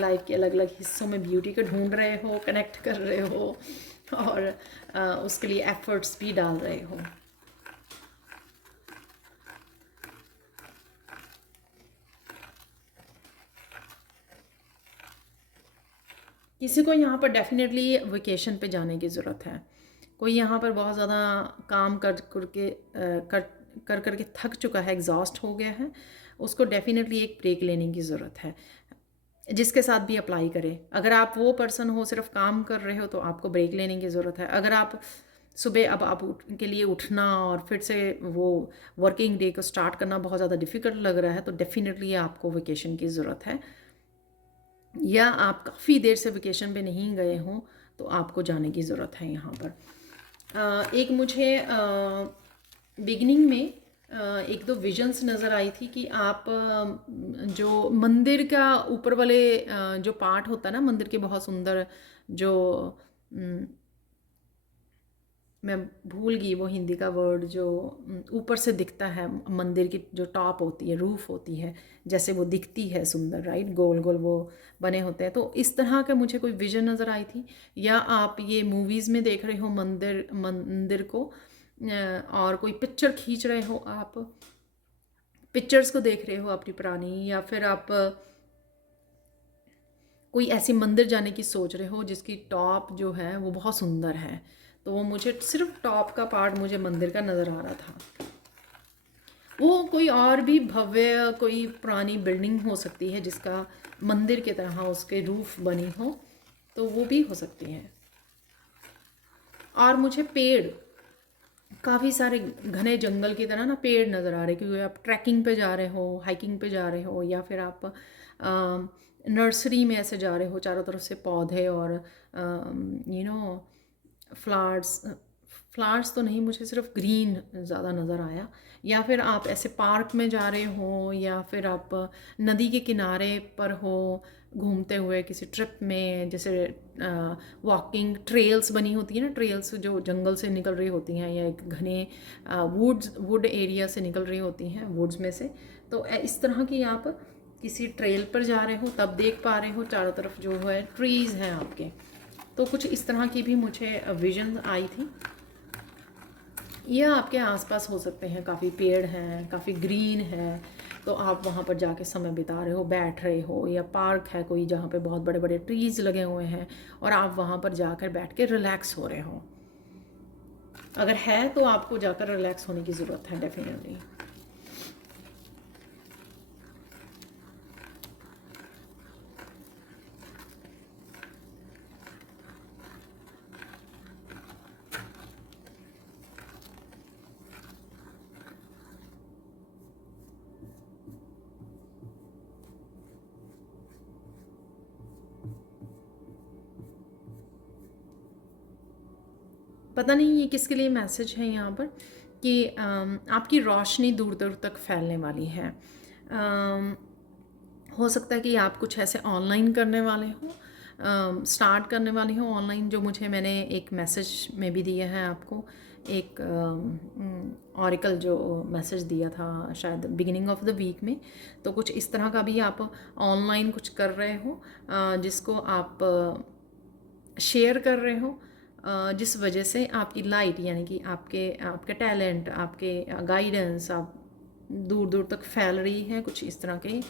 लाइफ के अलग अलग हिस्सों में ब्यूटी को ढूंढ रहे हो, कनेक्ट कर रहे हो और उसके लिए एफर्ट्स भी डाल रहे हो। किसी को यहाँ पर डेफिनेटली वेकेशन पे जाने की ज़रूरत है। कोई यहाँ पर बहुत ज़्यादा काम कर करके थक चुका है, एग्जॉस्ट हो गया है, उसको डेफिनेटली एक ब्रेक लेने की ज़रूरत है। जिसके साथ भी अप्लाई करें। अगर आप वो पर्सन हो सिर्फ काम कर रहे हो तो आपको ब्रेक लेने की ज़रूरत है। अगर आप सुबह अब आप के लिए उठना और फिर से वो वर्किंग डे को स्टार्ट करना बहुत ज़्यादा डिफ़िकल्ट लग रहा है, तो डेफिनेटली आपको वेकेशन की ज़रूरत है। या आप काफ़ी देर से वेकेशन पे नहीं गए हों तो आपको जाने की ज़रूरत है यहाँ पर। एक मुझे बिगिनिंग में एक दो विजन्स नज़र आई थी कि आप जो मंदिर का ऊपर वाले जो पार्ट होता है ना मंदिर के, बहुत सुंदर जो मैं भूल गई वो हिंदी का वर्ड जो ऊपर से दिखता है, मंदिर की जो टॉप होती है, रूफ होती है, जैसे वो दिखती है सुंदर, राइट, गोल गोल वो बने होते हैं। तो इस तरह का मुझे कोई विजन नज़र आई थी। या आप ये मूवीज़ में देख रहे हो मंदिर मंदिर को, और कोई पिक्चर खींच रहे हो, आप पिक्चर्स को देख रहे हो अपनी पुरानी, या फिर आप कोई ऐसी मंदिर जाने की सोच रहे हो जिसकी टॉप जो है वो बहुत सुंदर है। तो वो मुझे सिर्फ टॉप का पार्ट मुझे मंदिर का नज़र आ रहा था। वो कोई और भी भव्य कोई पुरानी बिल्डिंग हो सकती है जिसका मंदिर की तरह उसके रूफ बनी हो, तो वो भी हो सकती है। और मुझे पेड़, काफ़ी सारे घने जंगल की तरह ना पेड़ नज़र आ रहे, क्योंकि आप ट्रैकिंग पे जा रहे हो, हाइकिंग पे जा रहे हो, या फिर आप नर्सरी में ऐसे जा रहे हो, चारों तरफ से पौधे और यू नो फ्लावर्स। फ्लावर्स तो नहीं, मुझे सिर्फ ग्रीन ज़्यादा नज़र आया। या फिर आप ऐसे पार्क में जा रहे हो, या फिर आप नदी के किनारे पर हो घूमते हुए किसी ट्रिप में, जैसे वॉकिंग ट्रेल्स बनी होती है ना, ट्रेल्स जो जंगल से निकल रही होती हैं, या एक घने वुड एरिया से निकल रही होती हैं, वुड्स में से। तो इस तरह की आप किसी ट्रेल पर जा रहे हो तब देख पा रहे हो चारों तरफ जो है ट्रीज़ हैं आपके। तो कुछ इस तरह की भी मुझे विजन आई थी। यह आपके आसपास हो सकते हैं, काफ़ी पेड़ हैं, काफ़ी ग्रीन है, तो आप वहाँ पर जाके समय बिता रहे हो, बैठ रहे हो, या पार्क है कोई जहाँ पे बहुत बड़े बड़े ट्रीज़ लगे हुए हैं और आप वहाँ पर जाकर बैठ के रिलैक्स हो रहे हो। अगर है तो आपको जाकर रिलैक्स होने की ज़रूरत है डेफिनेटली। पता नहीं ये किसके लिए मैसेज है यहाँ पर, कि आपकी रोशनी दूर दूर तक फैलने वाली है। हो सकता है कि आप कुछ ऐसे ऑनलाइन करने वाले हो, स्टार्ट करने वाले हो ऑनलाइन, जो मैंने एक मैसेज में भी दिया है आपको, एक ऑरिकल जो मैसेज दिया था शायद बिगिनिंग ऑफ द वीक में। तो कुछ इस तरह का भी आप ऑनलाइन कुछ कर रहे हो, जिसको आप शेयर कर रहे हो, जिस वजह से आपकी लाइट, यानी कि आपके आपके टैलेंट, आपके गाइडेंस आप दूर दूर तक फैल रही है। कुछ इस तरह के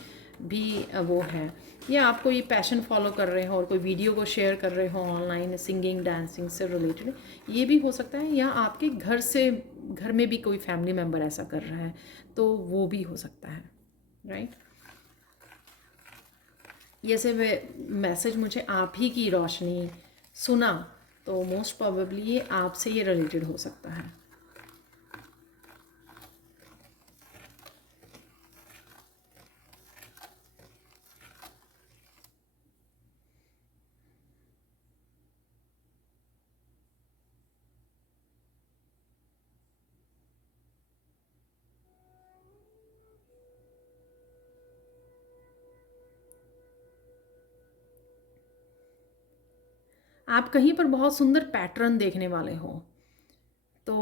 भी वो है। या आप कोई पैशन फॉलो कर रहे हो और कोई वीडियो को शेयर कर रहे हो ऑनलाइन, सिंगिंग डांसिंग से रिलेटेड, ये भी हो सकता है। या आपके घर में भी कोई फैमिली मेम्बर ऐसा कर रहा है, तो वो भी हो सकता है, राइट। जैसे वे मैसेज मुझे आप ही की रोशनी सुना, तो मोस्ट प्रोबेबली ये आपसे ये रिलेटेड हो सकता है। आप कहीं पर बहुत सुंदर पैटर्न देखने वाले हो, तो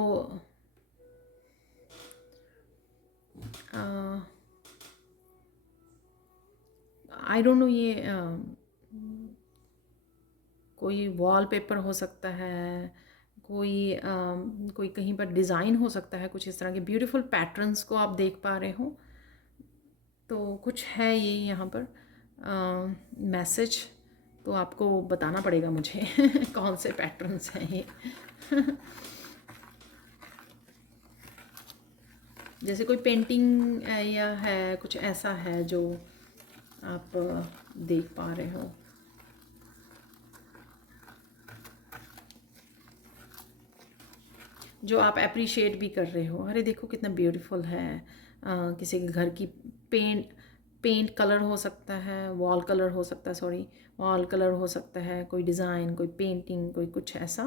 आई डोंट नो, ये कोई वॉलपेपर हो सकता है, कोई कहीं पर डिज़ाइन हो सकता है, कुछ इस तरह के ब्यूटीफुल पैटर्न्स को आप देख पा रहे हो। तो कुछ है ये यहाँ पर मैसेज, तो आपको बताना पड़ेगा मुझे कौन से पैटर्न्स हैं ये जैसे कोई पेंटिंग या है, कुछ ऐसा है जो आप देख पा रहे हो। जो आप अप्रिशिएट भी कर रहे हो, अरे देखो कितना ब्यूटीफुल है। किसी के घर की पेंट कलर हो सकता है, वॉल कलर हो सकता है, सॉरी, वॉल कलर हो सकता है, कोई डिज़ाइन, कोई पेंटिंग, कोई कुछ ऐसा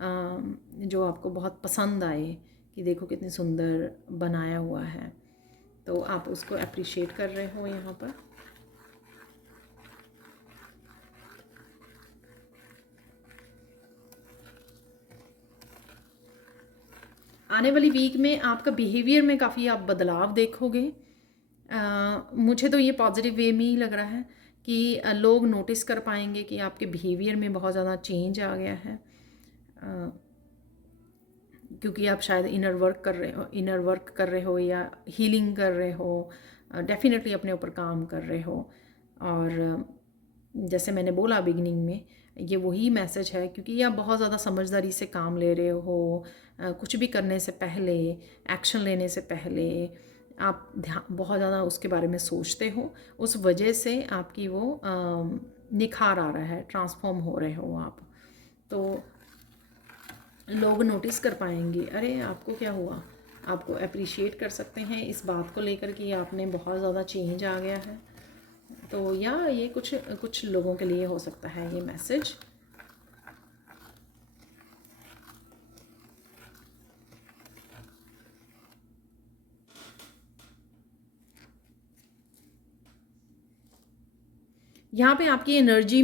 जो आपको बहुत पसंद आए, कि देखो कितनी सुंदर बनाया हुआ है, तो आप उसको अप्रिशिएट कर रहे हो यहाँ पर। आने वाली वीक में आपका बिहेवियर में काफ़ी आप बदलाव देखोगे। मुझे तो ये पॉजिटिव वे में ही लग रहा है कि लोग नोटिस कर पाएंगे कि आपके बिहेवियर में बहुत ज़्यादा चेंज आ गया है। अ, क्योंकि आप शायद इनर वर्क कर रहे हो या हीलिंग कर रहे हो, डेफिनेटली अपने ऊपर काम कर रहे हो। और जैसे मैंने बोला बिगिनिंग में, ये वही मैसेज है क्योंकि आप बहुत ज़्यादा समझदारी से काम ले रहे हो। कुछ भी करने से पहले, एक्शन लेने से पहले आप ध्यान बहुत ज़्यादा उसके बारे में सोचते हो। उस वजह से आपकी वो निखार आ रहा है, ट्रांसफॉर्म हो रहे हो आप। तो लोग नोटिस कर पाएंगे, अरे आपको क्या हुआ, आपको अप्रिशिएट कर सकते हैं इस बात को लेकर कि आपने बहुत ज़्यादा चेंज आ गया है। तो या ये कुछ कुछ लोगों के लिए हो सकता है ये मैसेज। यहाँ पे आपकी एनर्जी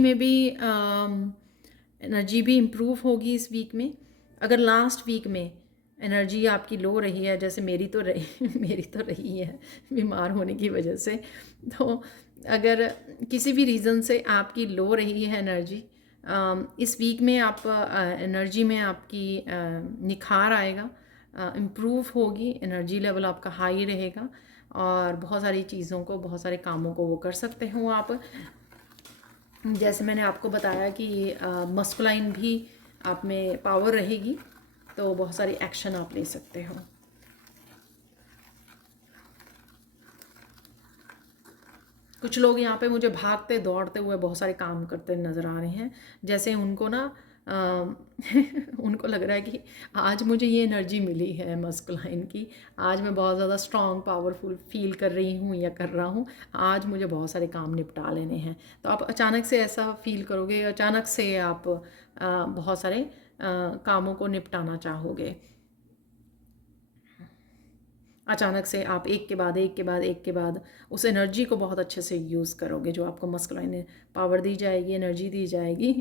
भी इम्प्रूव होगी इस वीक में। अगर लास्ट वीक में एनर्जी आपकी लो रही है, जैसे मेरी तो रही मेरी तो रही है बीमार होने की वजह से, तो अगर किसी भी रीज़न से आपकी लो रही है एनर्जी, इस वीक में आप एनर्जी में आपकी निखार आएगा, इम्प्रूव होगी, एनर्जी लेवल आपका हाई रहेगा और बहुत सारी चीज़ों को, बहुत सारे कामों को वो कर सकते हो आप। जैसे मैंने आपको बताया कि मस्कुलाइन भी आप में पावर रहेगी, तो बहुत सारी एक्शन आप ले सकते हो। कुछ लोग यहाँ पे मुझे भागते दौड़ते हुए बहुत सारे काम करते नज़र आ रहे हैं, जैसे उनको ना उनको लग रहा है कि आज मुझे ये एनर्जी मिली है मस्कुलाइन की, आज मैं बहुत ज़्यादा स्ट्रॉन्ग पावरफुल फील कर रही हूँ या कर रहा हूँ, आज मुझे बहुत सारे काम निपटा लेने हैं। तो आप अचानक से ऐसा फील करोगे, अचानक से आप बहुत सारे कामों को निपटाना चाहोगे। अचानक से आप एक के बाद एक के बाद एक के बाद उस एनर्जी को बहुत अच्छे से यूज़ करोगे, जो आपको मस्कुलाइन पावर दी जाएगी, एनर्जी दी जाएगी।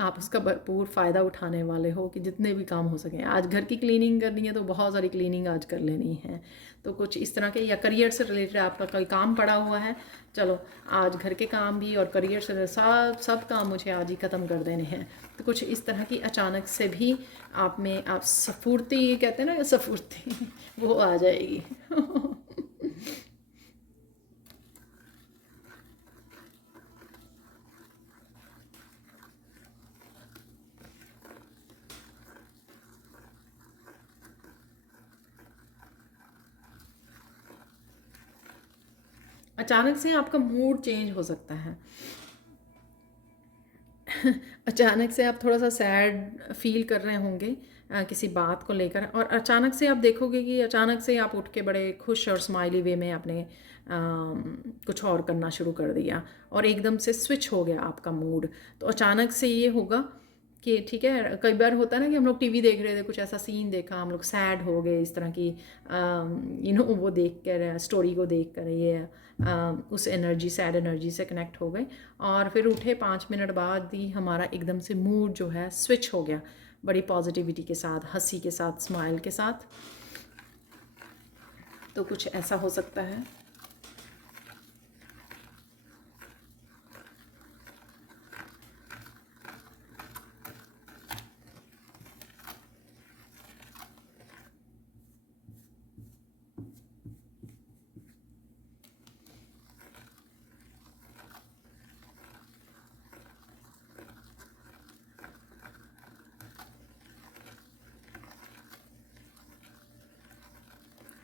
आप उसका भरपूर फ़ायदा उठाने वाले हो कि जितने भी काम हो सकें। आज घर की क्लीनिंग करनी है तो बहुत सारी क्लीनिंग आज कर लेनी है, तो कुछ इस तरह के, या करियर से रिलेटेड आपका कोई काम पड़ा हुआ है, चलो आज घर के काम भी और करियर से सब काम मुझे आज ही ख़त्म कर देने हैं। तो कुछ इस तरह की अचानक से भी आप में आप स्फूर्ति कहते हैं ना, स्फूर्ति वो आ जाएगी। अचानक से आपका मूड चेंज हो सकता है। अचानक से आप थोड़ा सा सैड फील कर रहे होंगे किसी बात को लेकर, और अचानक से आप देखोगे कि अचानक से आप उठ के बड़े खुश और स्माइली वे में आपने कुछ और करना शुरू कर दिया और एकदम से स्विच हो गया आपका मूड। तो अचानक से ये होगा कि ठीक है, कई बार होता है ना कि हम लोग टीवी देख रहे थे, कुछ ऐसा सीन देखा, हम लोग सैड हो गए इस तरह की वो देख कर, स्टोरी को देख कर, ये उस एनर्जी, सैड एनर्जी से कनेक्ट हो गए और फिर उठे 5 मिनट बाद ही हमारा एकदम से मूड जो है स्विच हो गया, बड़ी पॉजिटिविटी के साथ, हंसी के साथ, स्माइल के साथ। तो कुछ ऐसा हो सकता है।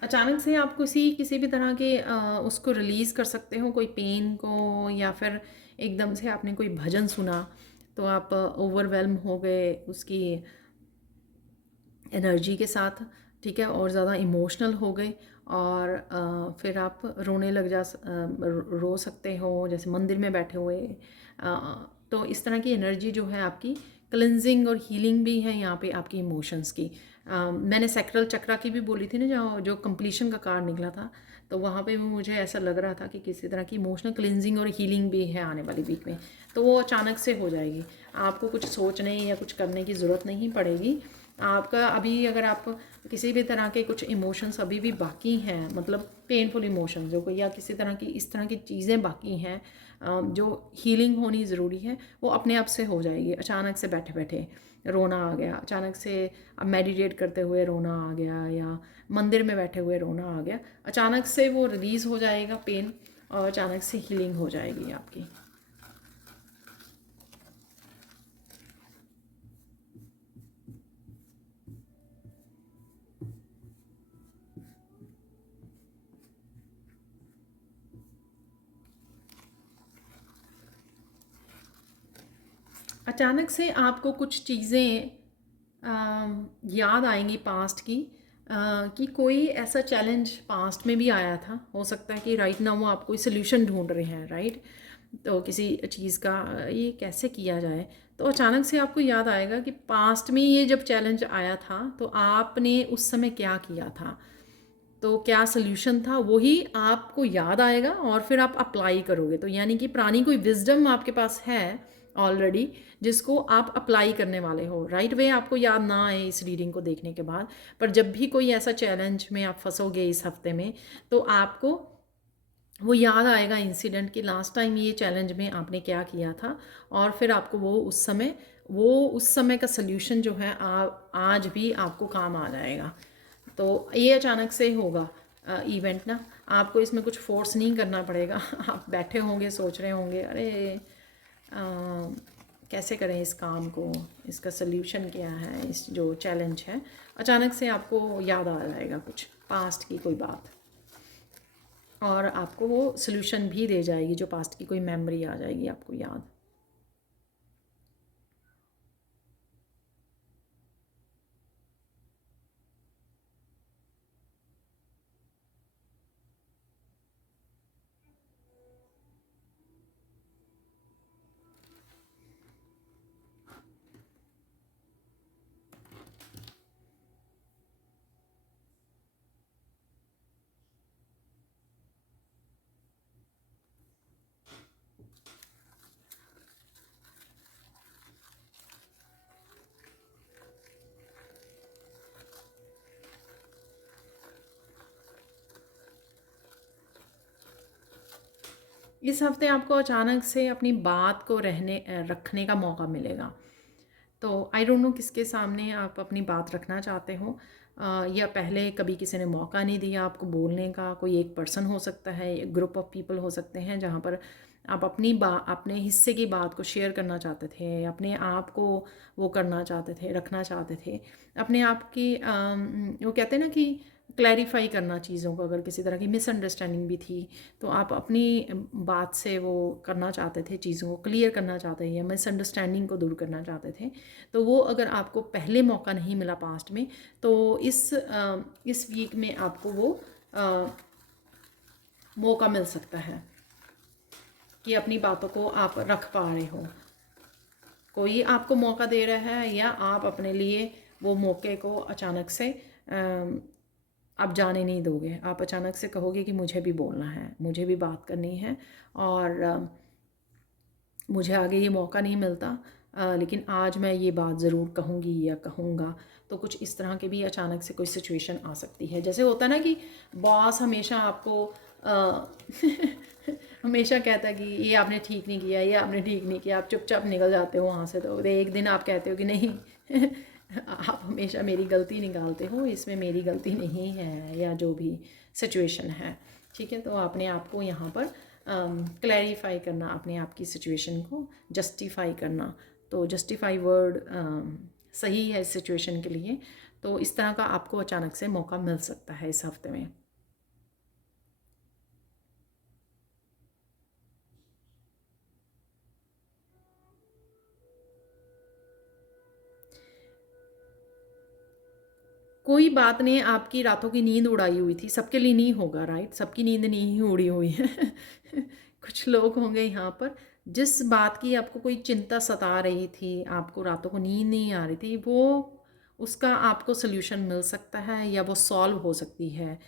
अचानक से आप किसी भी तरह के उसको रिलीज़ कर सकते हो, कोई पेन को, या फिर एकदम से आपने कोई भजन सुना तो आप ओवरवेल्म हो गए उसकी एनर्जी के साथ, ठीक है, और ज़्यादा इमोशनल हो गए और फिर आप रोने रो सकते हो, जैसे मंदिर में बैठे हुए। तो इस तरह की एनर्जी जो है आपकी क्लिनजिंग और हीलिंग भी है यहाँ पे आपकी इमोशंस की। मैंने सैक्रल चक्रा की भी बोली थी ना, जो कंप्लीशन का कार्ड निकला था, तो वहाँ पे भी मुझे ऐसा लग रहा था कि किसी तरह की इमोशनल क्लिनजिंग और हीलिंग भी है आने वाली वीक में। तो वो अचानक से हो जाएगी, आपको कुछ सोचने या कुछ करने की ज़रूरत नहीं पड़ेगी। आपका अभी अगर आप किसी भी तरह के कुछ इमोशंस अभी भी बाकी हैं, मतलब पेनफुल इमोशंस जो कोई या किसी तरह की इस तरह की चीज़ें बाकी हैं जो हीलिंग होनी ज़रूरी है, वो अपने आप से हो जाएगी। अचानक से बैठे बैठे रोना आ गया, अचानक से अब मेडिटेट करते हुए रोना आ गया, या मंदिर में बैठे हुए रोना आ गया, अचानक से वो रिलीज़ हो जाएगा पेन, और अचानक से हीलिंग हो जाएगी आपकी। अचानक से आपको कुछ चीज़ें याद आएंगी पास्ट की, कि कोई ऐसा चैलेंज पास्ट में भी आया था, हो सकता है कि राइट नाउ वो आप कोई सोल्यूशन ढूंढ रहे हैं, राइट। तो किसी चीज़ का ये कैसे किया जाए, तो अचानक से आपको याद आएगा कि पास्ट में ये जब चैलेंज आया था तो आपने उस समय क्या किया था, तो क्या सोल्यूशन था, वही आपको याद आएगा और फिर आप अप्लाई करोगे। तो यानी कि पुरानी कोई विजडम आपके पास है ऑलरेडी, जिसको आप अप्लाई करने वाले हो, राइट वे आपको याद ना आए इस रीडिंग को देखने के बाद, पर जब भी कोई ऐसा चैलेंज में आप फंसोगे इस हफ्ते में, तो आपको वो याद आएगा इंसिडेंट कि लास्ट टाइम ये चैलेंज में आपने क्या किया था, और फिर आपको वो उस समय का सल्यूशन जो है आज भी आपको काम आ जाएगा। तो ये अचानक से होगा इवेंट ना, आपको इसमें कुछ फोर्स नहीं करना पड़ेगा। आप बैठे होंगे, सोच रहे होंगे, अरे अ, कैसे करें इस काम को, इसका सल्यूशन क्या है, इस जो चैलेंज है, अचानक से आपको याद आ जाएगा कुछ पास्ट की कोई बात, और आपको वो सल्यूशन भी दे जाएगी, जो पास्ट की कोई मेमोरी आ जाएगी आपको याद। इस हफ्ते आपको अचानक से अपनी बात को रखने का मौका मिलेगा। तो आई डोंट नो किसके सामने आप अपनी बात रखना चाहते हो, या पहले कभी किसी ने मौका नहीं दिया आपको बोलने का। कोई एक पर्सन हो सकता है, एक ग्रुप ऑफ पीपल हो सकते हैं, जहाँ पर आप अपने हिस्से की बात को शेयर करना चाहते थे, अपने आप को वो करना चाहते थे, रखना चाहते थे, अपने आप की वो कहते हैं ना कि क्लैरिफाई करना चीज़ों को। अगर किसी तरह की मिसअंडरस्टैंडिंग भी थी, तो आप अपनी बात से वो करना चाहते थे, चीज़ों को क्लियर करना चाहते हैं, या मिसअंडरस्टैंडिंग को दूर करना चाहते थे। तो वो अगर आपको पहले मौका नहीं मिला पास्ट में, तो इस वीक में आपको वो अ, मौका मिल सकता है कि अपनी बातों को आप रख पा रहे हो। कोई आपको मौका दे रहा है, या आप अपने लिए वो मौके को अचानक से आप जाने नहीं दोगे। आप अचानक से कहोगे कि मुझे भी बोलना है, मुझे भी बात करनी है, और मुझे आगे ये मौका नहीं मिलता, लेकिन आज मैं ये बात ज़रूर कहूँगी या कहूँगा। तो कुछ इस तरह के भी अचानक से कोई सिचुएशन आ सकती है। जैसे होता है ना कि बॉस हमेशा आपको हमेशा कहता है कि ये आपने ठीक नहीं किया, ये आपने ठीक नहीं किया, आप चुपचाप निकल जाते हो वहाँ से। तो एक दिन आप कहते हो कि नहीं आप हमेशा मेरी गलती निकालते हो, इसमें मेरी गलती नहीं है, या जो भी सिचुएशन है, ठीक है। तो आपने आपको यहाँ पर क्लैरिफाई करना, अपने आप की सिचुएशन को जस्टिफाई करना। तो जस्टिफाई वर्ड सही है इस सिचुएशन के लिए। तो इस तरह का आपको अचानक से मौका मिल सकता है इस हफ्ते में। कोई बात ने आपकी रातों की नींद उड़ाई हुई थी, सबके लिए नहीं होगा, राइट। सबकी नींद नहीं उड़ी हुई है कुछ लोग होंगे यहाँ पर जिस बात की आपको कोई चिंता सता रही थी, आपको रातों को नींद नहीं आ रही थी, वो उसका आपको सल्यूशन मिल सकता है, या वो सॉल्व हो सकती है।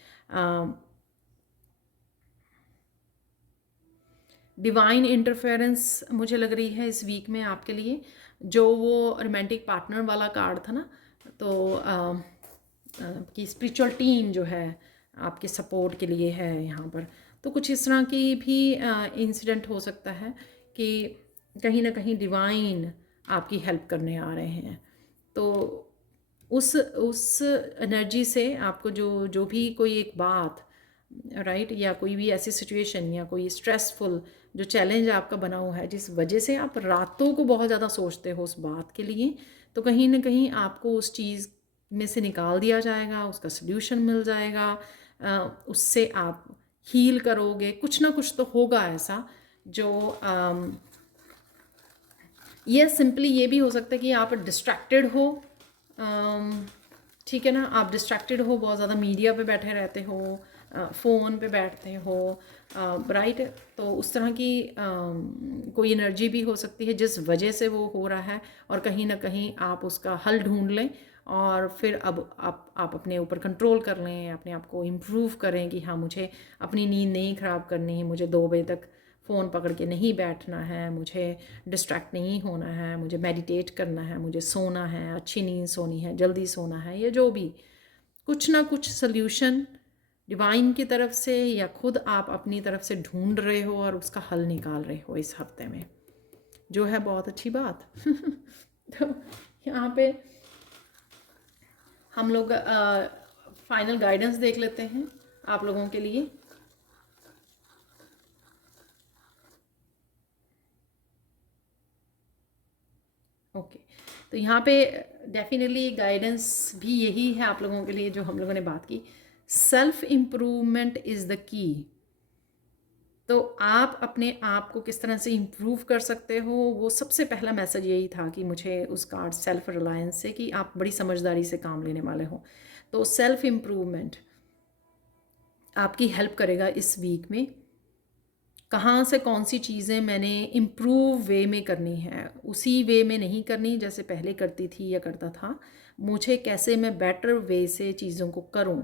डिवाइन इंटरफेरेंस मुझे लग रही है इस वीक में आपके लिए। जो वो रोमांटिक पार्टनर वाला कार्ड था ना, तो कि स्पिरिचुअल टीम जो है आपके सपोर्ट के लिए है यहाँ पर। तो कुछ इस तरह की भी इंसिडेंट हो सकता है कि कहीं ना कहीं डिवाइन आपकी हेल्प करने आ रहे हैं। तो उस एनर्जी से आपको जो जो भी कोई एक बात, राइट, या कोई भी ऐसी सिचुएशन या कोई स्ट्रेसफुल जो चैलेंज आपका बना हुआ है जिस वजह से आप रातों को बहुत ज़्यादा सोचते हो उस बात के लिए, तो कहीं ना कहीं आपको उस चीज़ में से निकाल दिया जाएगा, उसका सल्यूशन मिल जाएगा। उससे आप हील करोगे। कुछ ना कुछ तो होगा ऐसा जो ये सिंपली ये भी हो सकता है कि आप डिस्ट्रैक्टेड हो। ठीक है ना, आप डिस्ट्रैक्टेड हो, बहुत ज़्यादा मीडिया पे बैठे रहते हो, फ़ोन पे बैठते हो, राइट। तो उस तरह की कोई एनर्जी भी हो सकती है जिस वजह से वो हो रहा है, और कहीं ना कहीं आप उसका हल ढूंढ लें और फिर अब आप अपने ऊपर कंट्रोल कर लें, अपने आप को इम्प्रूव करें कि हाँ, मुझे अपनी नींद नहीं ख़राब करनी है, मुझे 2 बजे तक फ़ोन पकड़ के नहीं बैठना है, मुझे डिस्ट्रैक्ट नहीं होना है, मुझे मेडिटेट करना है, मुझे सोना है, अच्छी नींद सोनी है, जल्दी सोना है, या जो भी कुछ ना कुछ सल्यूशन डिवाइन की तरफ से या खुद आप अपनी तरफ से ढूंढ रहे हो और उसका हल निकाल रहे हो इस हफ्ते में, जो है बहुत अच्छी बात। तो यहाँ पे हम लोग फाइनल गाइडेंस देख लेते हैं आप लोगों के लिए। ओके, तो यहाँ पे डेफिनेटली गाइडेंस भी यही है आप लोगों के लिए जो हम लोगों ने बात की। Self improvement is the key. तो आप अपने आप को किस तरह से इम्प्रूव कर सकते हो, वो सबसे पहला मैसेज यही था कि मुझे उस कार्ड सेल्फ रिलायंस से कि आप बड़ी समझदारी से काम लेने वाले हो। तो सेल्फ इम्प्रूवमेंट आपकी हेल्प करेगा इस वीक में। कहाँ से कौन सी चीज़ें मैंने इम्प्रूव वे में करनी है, उसी वे में नहीं करनी जैसे पहले करती थी या करता था। मुझे कैसे मैं बेटर वे से चीज़ों को करूँ,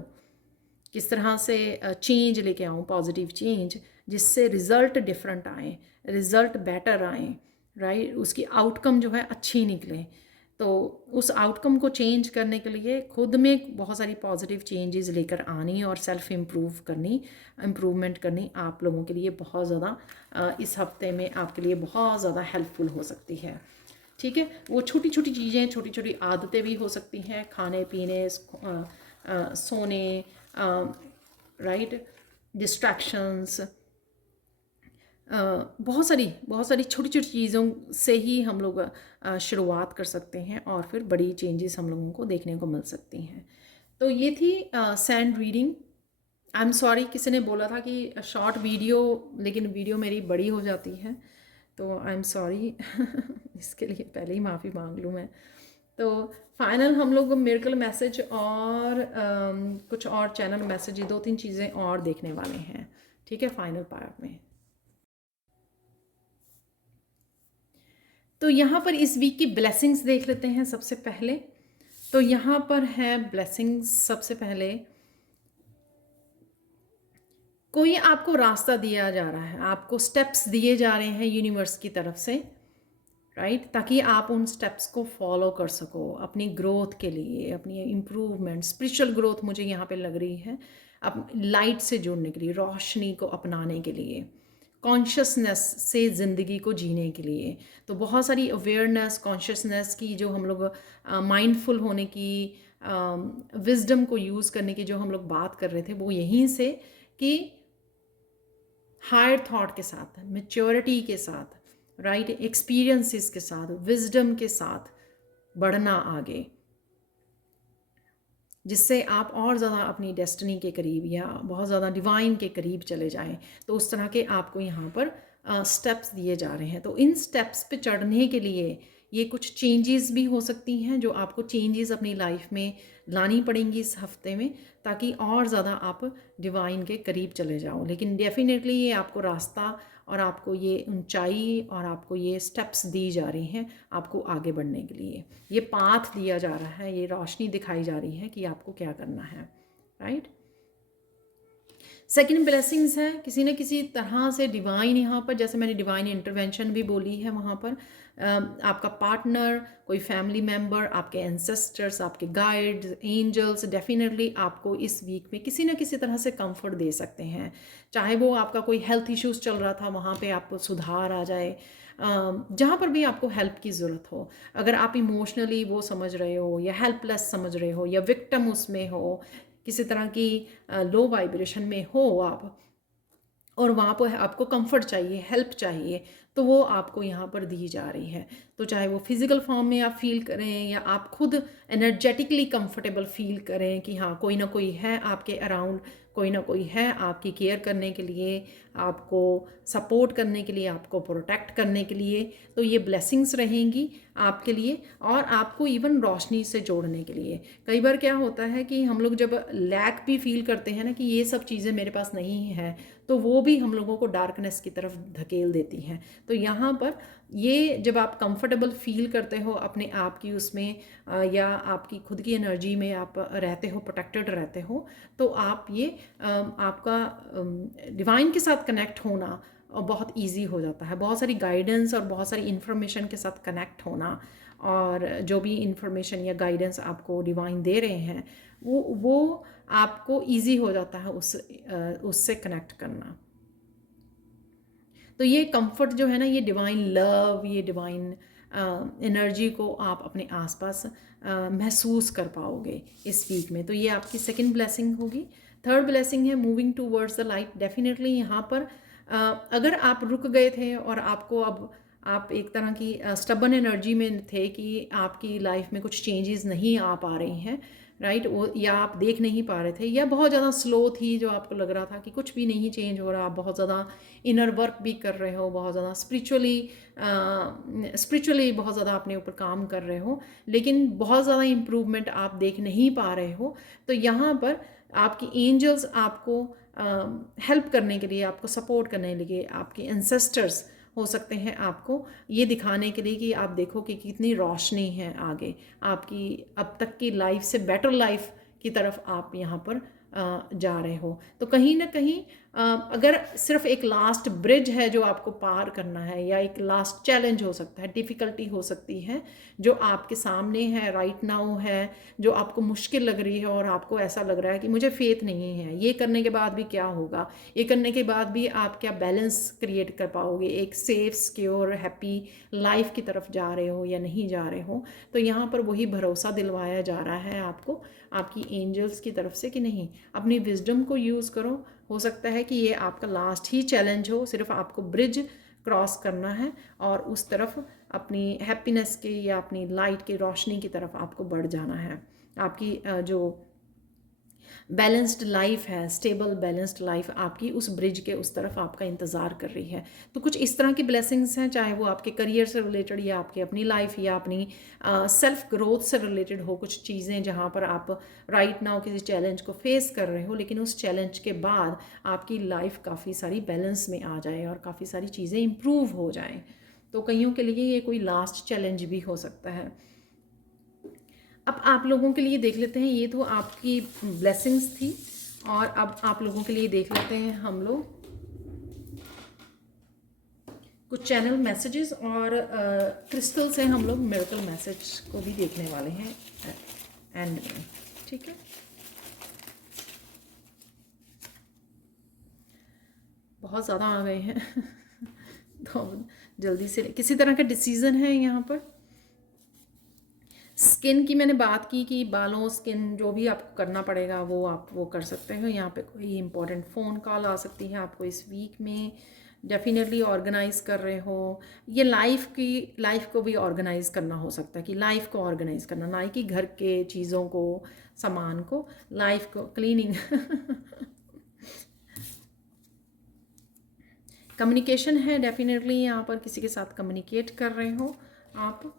किस तरह से चेंज लेके आऊँ, पॉजिटिव चेंज, जिससे रिज़ल्ट डिफरेंट आए, रिज़ल्ट बेटर आए, राइट, उसकी आउटकम जो है अच्छी निकले। तो उस आउटकम को चेंज करने के लिए खुद में बहुत सारी पॉजिटिव चेंजेस लेकर आनी और सेल्फ इम्प्रूवमेंट करनी आप लोगों के लिए बहुत ज़्यादा इस हफ्ते में आपके लिए बहुत ज़्यादा हेल्पफुल हो सकती है। ठीक है, वो छोटी छोटी चीज़ें, छोटी छोटी आदतें भी हो सकती हैं, खाने पीने, सोने, राइट, डिस्ट्रैक्शंस, बहुत सारी छोटी छोटी चीज़ों से ही हम लोग शुरुआत कर सकते हैं और फिर बड़ी चेंजेस हम लोगों को देखने को मिल सकती हैं। तो ये थी sand reading. I am sorry, किसी ने बोला था कि शॉर्ट वीडियो, लेकिन वीडियो मेरी बड़ी हो जाती है, तो आई एम सॉरी। इसके लिए पहले ही माफ़ी मांग लूँ मैं। तो फाइनल हम लोग मिरेकल मैसेज और कुछ और चैनल मैसेज, 2-3 चीज़ें और देखने वाले हैं, ठीक है, फाइनल पार्ट में। तो यहाँ पर इस वीक की ब्लेसिंग्स देख लेते हैं सबसे पहले। तो यहाँ पर है ब्लेसिंग्स। सबसे पहले कोई आपको रास्ता दिया जा रहा है, आपको स्टेप्स दिए जा रहे हैं यूनिवर्स की तरफ से, राइट, ताकि आप उन स्टेप्स को फॉलो कर सको अपनी ग्रोथ के लिए, अपनी इम्प्रूवमेंट, स्पिरिचुअल ग्रोथ मुझे यहाँ पे लग रही है, अब लाइट से जुड़ने के लिए, रोशनी को अपनाने के लिए, कॉन्शियसनेस से ज़िंदगी को जीने के लिए। तो बहुत सारी अवेयरनेस, कॉन्शियसनेस की जो हम लोग माइंडफुल होने की, विजडम को यूज़ करने की जो हम लोग बात कर रहे थे, वो यहीं से कि हायर थॉट के साथ, मैच्योरिटी के साथ, राइट, एक्सपीरियंसेस के साथ, विजडम के साथ बढ़ना आगे, जिससे आप और ज़्यादा अपनी डेस्टिनी के करीब या बहुत ज़्यादा डिवाइन के करीब चले जाएं। तो उस तरह के आपको यहाँ पर स्टेप्स दिए जा रहे हैं। तो इन स्टेप्स पे चढ़ने के लिए ये कुछ चेंजेस भी हो सकती हैं जो आपको चेंजेस अपनी लाइफ में लानी पड़ेंगी इस हफ्ते में, ताकि और ज़्यादा आप डिवाइन के करीब चले जाओ। लेकिन डेफिनेटली ये आपको रास्ता और आपको ये ऊंचाई और आपको ये स्टेप्स दी जा रही हैं आपको आगे बढ़ने के लिए। ये पाथ दिया जा रहा है, ये रोशनी दिखाई जा रही है कि आपको क्या करना है, राइट। सेकंड ब्लेसिंग्स है किसी न किसी तरह से डिवाइन, यहाँ पर जैसे मैंने डिवाइन इंटरवेंशन भी बोली है वहाँ पर, आपका पार्टनर, कोई फैमिली मेम्बर, आपके एंसेस्टर्स, आपके गाइड्स, एंजल्स डेफिनेटली आपको इस वीक में किसी न किसी तरह से कंफर्ट दे सकते हैं। चाहे वो आपका कोई हेल्थ इश्यूज चल रहा था वहाँ पे आपको सुधार आ जाए, जहाँ पर भी आपको हेल्प की ज़रूरत हो, अगर आप इमोशनली वो समझ रहे हो या हेल्पलेस समझ रहे हो या विक्टिम उसमें हो, किसी तरह की लो वाइब्रेशन में हो आप, और वहाँ पर आपको कंफर्ट चाहिए, हेल्प चाहिए, तो वो आपको यहाँ पर दी जा रही है। तो चाहे वो फिज़िकल फॉर्म में आप फ़ील करें या आप खुद एनर्जेटिकली कंफर्टेबल फ़ील करें कि हाँ कोई ना कोई है आपके अराउंड, कोई ना कोई है आपकी केयर करने के लिए, आपको सपोर्ट करने के लिए, आपको प्रोटेक्ट करने के लिए, तो ये ब्लेसिंग्स रहेंगी आपके लिए और आपको इवन रोशनी से जोड़ने के लिए। कई बार क्या होता है कि हम लोग जब लैक भी फील करते हैं ना कि ये सब चीज़ें मेरे पास नहीं है, तो वो भी हम लोगों को डार्कनेस की तरफ धकेल देती हैं। तो यहाँ पर ये जब आप कंफर्टेबल फील करते हो अपने आप की उसमें, या आपकी खुद की एनर्जी में आप रहते हो, प्रोटेक्टेड रहते हो, तो आप ये आपका डिवाइन के साथ कनेक्ट होना बहुत इजी हो जाता है। बहुत सारी गाइडेंस और बहुत सारी इन्फॉर्मेशन के साथ कनेक्ट होना, और जो भी इन्फॉर्मेशन या गाइडेंस आपको डिवाइन दे रहे हैं वो आपको इजी हो जाता है उससे कनेक्ट करना। तो ये कंफर्ट जो है ना, ये डिवाइन लव, ये डिवाइन एनर्जी को आप अपने आसपास महसूस कर पाओगे इस वीक में। तो ये आपकी सेकंड ब्लेसिंग होगी। थर्ड ब्लेसिंग है moving towards the light. Definitely यहाँ पर अगर आप रुक गए थे और आपको अब आप एक तरह की स्टबन एनर्जी में थे कि आपकी लाइफ में कुछ चेंजेस नहीं आ पा रही हैं, राइट, वो या आप देख नहीं पा रहे थे या बहुत ज़्यादा स्लो थी, जो आपको लग रहा था कि कुछ भी नहीं चेंज हो रहा, आप बहुत ज़्यादा इनर वर्क भी कर रहे हो, बहुत ज़्यादा स्पिरिचुअली बहुत ज़्यादा अपने ऊपर काम कर रहे हो, लेकिन बहुत ज़्यादा इम्प्रूवमेंट आप देख नहीं पा रहे हो, तो यहाँ पर आपकी एंजल्स आपको हेल्प करने के लिए, आपको सपोर्ट करने के लिए, आपके एंसेस्टर्स हो सकते हैं आपको ये दिखाने के लिए कि आप देखो कि कितनी रोशनी है आगे आपकी, अब तक की लाइफ से बेटर लाइफ की तरफ आप यहाँ पर जा रहे हो। तो कहीं ना कहीं अगर सिर्फ एक लास्ट ब्रिज है जो आपको पार करना है, या एक लास्ट चैलेंज हो सकता है, डिफ़िकल्टी हो सकती है जो आपके सामने है, राइट नाउ है, जो आपको मुश्किल लग रही है और आपको ऐसा लग रहा है कि मुझे फेथ नहीं है, ये करने के बाद भी क्या होगा, ये करने के बाद भी आप क्या बैलेंस क्रिएट कर पाओगे, एक सेफ सिक्योर हैप्पी लाइफ की तरफ जा रहे हो या नहीं जा रहे हो। तो यहाँ पर वही भरोसा दिलवाया जा रहा है आपको आपकी एंजल्स की तरफ से कि नहीं, अपनी विजडम को यूज़ करो। हो सकता है कि ये आपका लास्ट ही चैलेंज हो, सिर्फ आपको ब्रिज क्रॉस करना है और उस तरफ अपनी हैप्पीनेस की या अपनी लाइट की रोशनी की तरफ आपको बढ़ जाना है। आपकी जो बैलेंस्ड लाइफ है, स्टेबल बैलेंस्ड लाइफ आपकी उस ब्रिज के उस तरफ आपका इंतज़ार कर रही है। तो कुछ इस तरह की ब्लेसिंग्स हैं, चाहे वो आपके करियर से रिलेटेड या आपकी अपनी लाइफ या अपनी सेल्फ ग्रोथ से रिलेटेड हो, कुछ चीज़ें जहाँ पर आप राइट नाउ किसी चैलेंज को फेस कर रहे हो, लेकिन उस चैलेंज के बाद आपकी लाइफ काफ़ी सारी बैलेंस में आ जाए और काफ़ी सारी चीज़ें इम्प्रूव हो जाएँ। तो कईयों के लिए ये कोई लास्ट चैलेंज भी हो सकता है। अब आप लोगों के लिए देख लेते हैं, ये तो आपकी ब्लेसिंग्स थी, और अब आप लोगों के लिए देख लेते हैं हम लोग कुछ चैनल मैसेजेस और क्रिस्टल से हम लोग मिरेकल मैसेज को भी देखने वाले हैं एंड में, ठीक है। बहुत ज़्यादा आ गए हैं तो जल्दी से किसी तरह का डिसीज़न है यहाँ पर। स्किन की मैंने बात की कि बालों, स्किन जो भी आपको करना पड़ेगा वो आप वो कर सकते हो। यहाँ पे कोई इंपॉर्टेंट फ़ोन कॉल आ सकती है आपको इस वीक में, डेफिनेटली ऑर्गेनाइज कर रहे हो। ये लाइफ को भी ऑर्गेनाइज करना हो सकता है कि लाइफ को ऑर्गेनाइज करना, ना कि घर के चीज़ों को, सामान को, लाइफ को क्लीनिंग कम्युनिकेशन है डेफिनेटली, यहाँ पर किसी के साथ कम्युनिकेट कर रहे हो आप।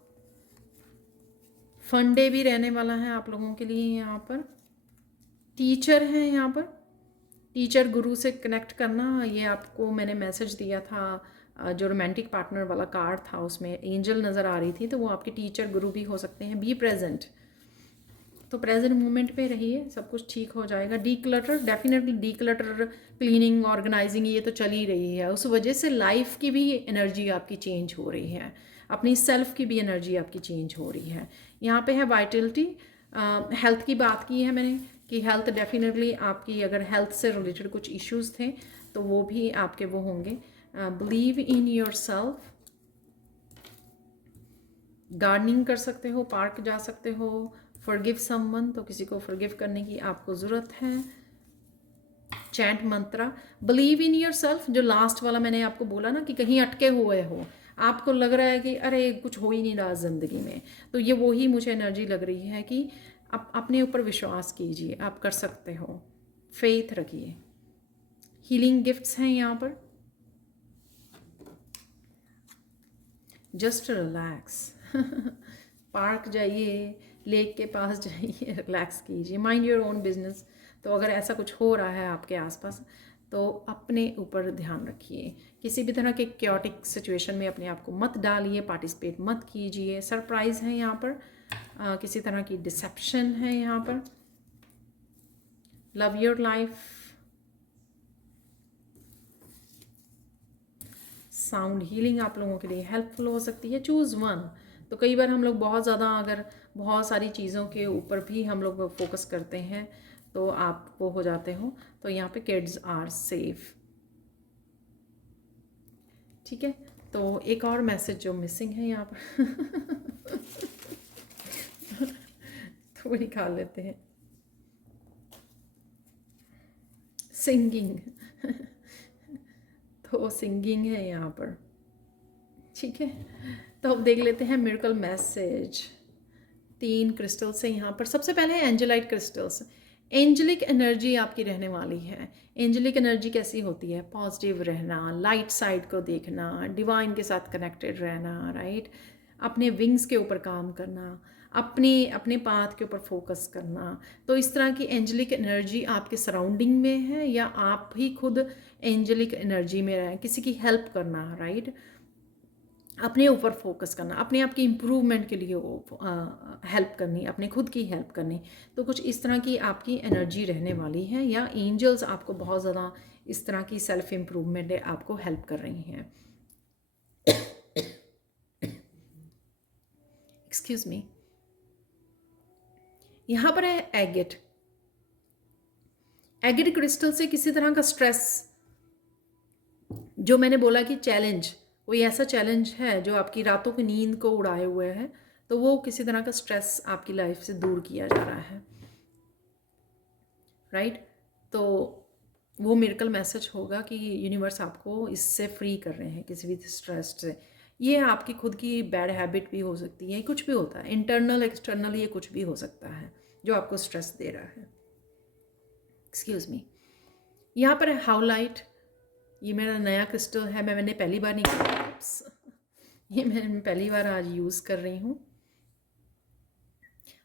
फन डे भी रहने वाला है आप लोगों के लिए। यहाँ पर टीचर है, यहाँ पर टीचर गुरु से कनेक्ट करना, ये आपको मैंने मैसेज दिया था, जो रोमांटिक पार्टनर वाला कार्ड था उसमें एंजल नज़र आ रही थी, तो वो आपके टीचर गुरु भी हो सकते हैं। बी प्रेजेंट, तो प्रेजेंट मोमेंट पे रहिए, सब कुछ ठीक हो जाएगा। Declutter, definitely declutter, cleaning, organising, ये तो चल ही रही है। उस वजह से लाइफ की भी एनर्जी आपकी चेंज हो रही है, अपनी सेल्फ की भी एनर्जी आपकी चेंज हो रही है। यहाँ पे है वाइटलिटी, हेल्थ की बात की है मैंने कि हेल्थ डेफिनेटली आपकी, अगर हेल्थ से रिलेटेड कुछ इश्यूज थे तो वो भी आपके वो होंगे। Believe in your self, gardening कर सकते हो, पार्क जा सकते हो, फॉरगिव समवन, तो किसी को फॉरगिव करने की आपको ज़रूरत है। Chant Mantra, believe in your self, जो लास्ट वाला मैंने आपको बोला ना कि कहीं अटके हुए हो, आपको लग रहा है कि अरे कुछ हो ही नहीं रहा ज़िंदगी में, तो ये वही मुझे एनर्जी लग रही है कि आप अपने ऊपर विश्वास कीजिए, आप कर सकते हो, फेथ रखिए। हीलिंग गिफ्ट्स हैं यहाँ पर, जस्ट रिलैक्स। पार्क जाइए, लेक के पास जाइए, रिलैक्स कीजिए, माइंड योर ओन बिजनेस। तो अगर ऐसा कुछ हो रहा है आपके आसपास तो अपने ऊपर ध्यान रखिए, किसी भी तरह के क्योटिक सिचुएशन में अपने आप को मत डालिए, पार्टिसिपेट मत कीजिए। सरप्राइज है यहाँ पर, किसी तरह की डिसेप्शन है यहाँ पर। Love your life, sound healing आप लोगों के लिए हेल्पफुल हो सकती है। Choose one. तो कई बार हम लोग बहुत ज़्यादा, अगर बहुत सारी चीज़ों के ऊपर भी हम लोग फोकस करते हैं तो आप वो हो जाते हो। तो यहाँ पे किड्स आर सेफ, ठीक है। तो एक और मैसेज जो मिसिंग है यहाँ पर तो वो निकाल लेते हैं। सिंगिंग तो सिंगिंग है यहाँ पर, ठीक है। तो अब देख लेते हैं मिरेकल मैसेज। 3 क्रिस्टल्स हैं यहाँ पर। सबसे पहले है एंजेलाइट क्रिस्टल्स। एंजेलिक एनर्जी आपकी रहने वाली है। एंजेलिक एनर्जी कैसी होती है? पॉजिटिव रहना, लाइट साइड को देखना, डिवाइन के साथ कनेक्टेड रहना, राइट, अपने विंग्स के ऊपर काम करना, अपने अपने पाथ के ऊपर फोकस करना। तो इस तरह की एंजेलिक एनर्जी आपके सराउंडिंग में है या आप ही खुद एंजेलिक एनर्जी में रहें, किसी की हेल्प करना, राइट, अपने ऊपर फोकस करना, अपने आप की इम्प्रूवमेंट के लिए हेल्प करनी, अपने खुद की हेल्प करनी। तो कुछ इस तरह की आपकी एनर्जी रहने वाली है, या एंजल्स आपको बहुत ज़्यादा इस तरह की सेल्फ इम्प्रूवमेंट आपको हेल्प कर रही हैं। Excuse me. यहाँ पर है एगेट। एगेट क्रिस्टल से किसी तरह का स्ट्रेस, जो मैंने बोला कि चैलेंज, कोई ऐसा चैलेंज है जो आपकी रातों की नींद को उड़ाए हुए है, तो वो किसी तरह का स्ट्रेस आपकी लाइफ से दूर किया जा रहा है, राइट। तो वो मिरेकल मैसेज होगा कि यूनिवर्स आपको इससे फ्री कर रहे हैं, किसी भी स्ट्रेस से। ये आपकी खुद की बैड हैबिट भी हो सकती है, कुछ भी होता है, इंटरनल एक्सटर्नल, ये कुछ भी हो सकता है जो आपको स्ट्रेस दे रहा है। Excuse me. यहाँ पर है हाउलाइट। ये मेरा नया क्रिस्टल है, मैंने पहली बार नहीं ये मैं पहली बार आज यूज़ कर रही हूँ।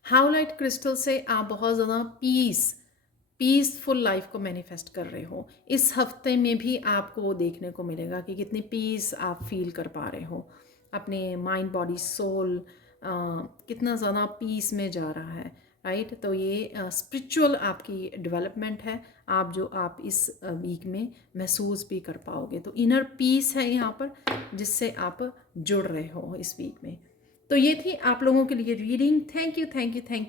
हाउलाइट क्रिस्टल से आप बहुत ज़्यादा पीसफुल लाइफ को मैनिफेस्ट कर रहे हो। इस हफ्ते में भी आपको वो देखने को मिलेगा कि कितनी पीस आप फील कर पा रहे हो, अपने माइंड बॉडी सोल कितना ज़्यादा पीस में जा रहा है, राइट। तो ये स्पिरिचुअल आपकी डेवलपमेंट है, आप जो आप इस वीक में महसूस भी कर पाओगे। तो इनर पीस है यहाँ पर, जिससे आप जुड़ रहे हो इस वीक में। तो ये थी आप लोगों के लिए reading. Thank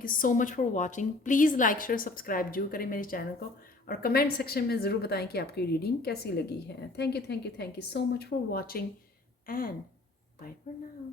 you so much for watching. Please like share subscribe जरूर करें मेरे चैनल को, और कमेंट सेक्शन में ज़रूर बताएं कि आपकी रीडिंग कैसी लगी है। Thank you so much for watching and bye for now.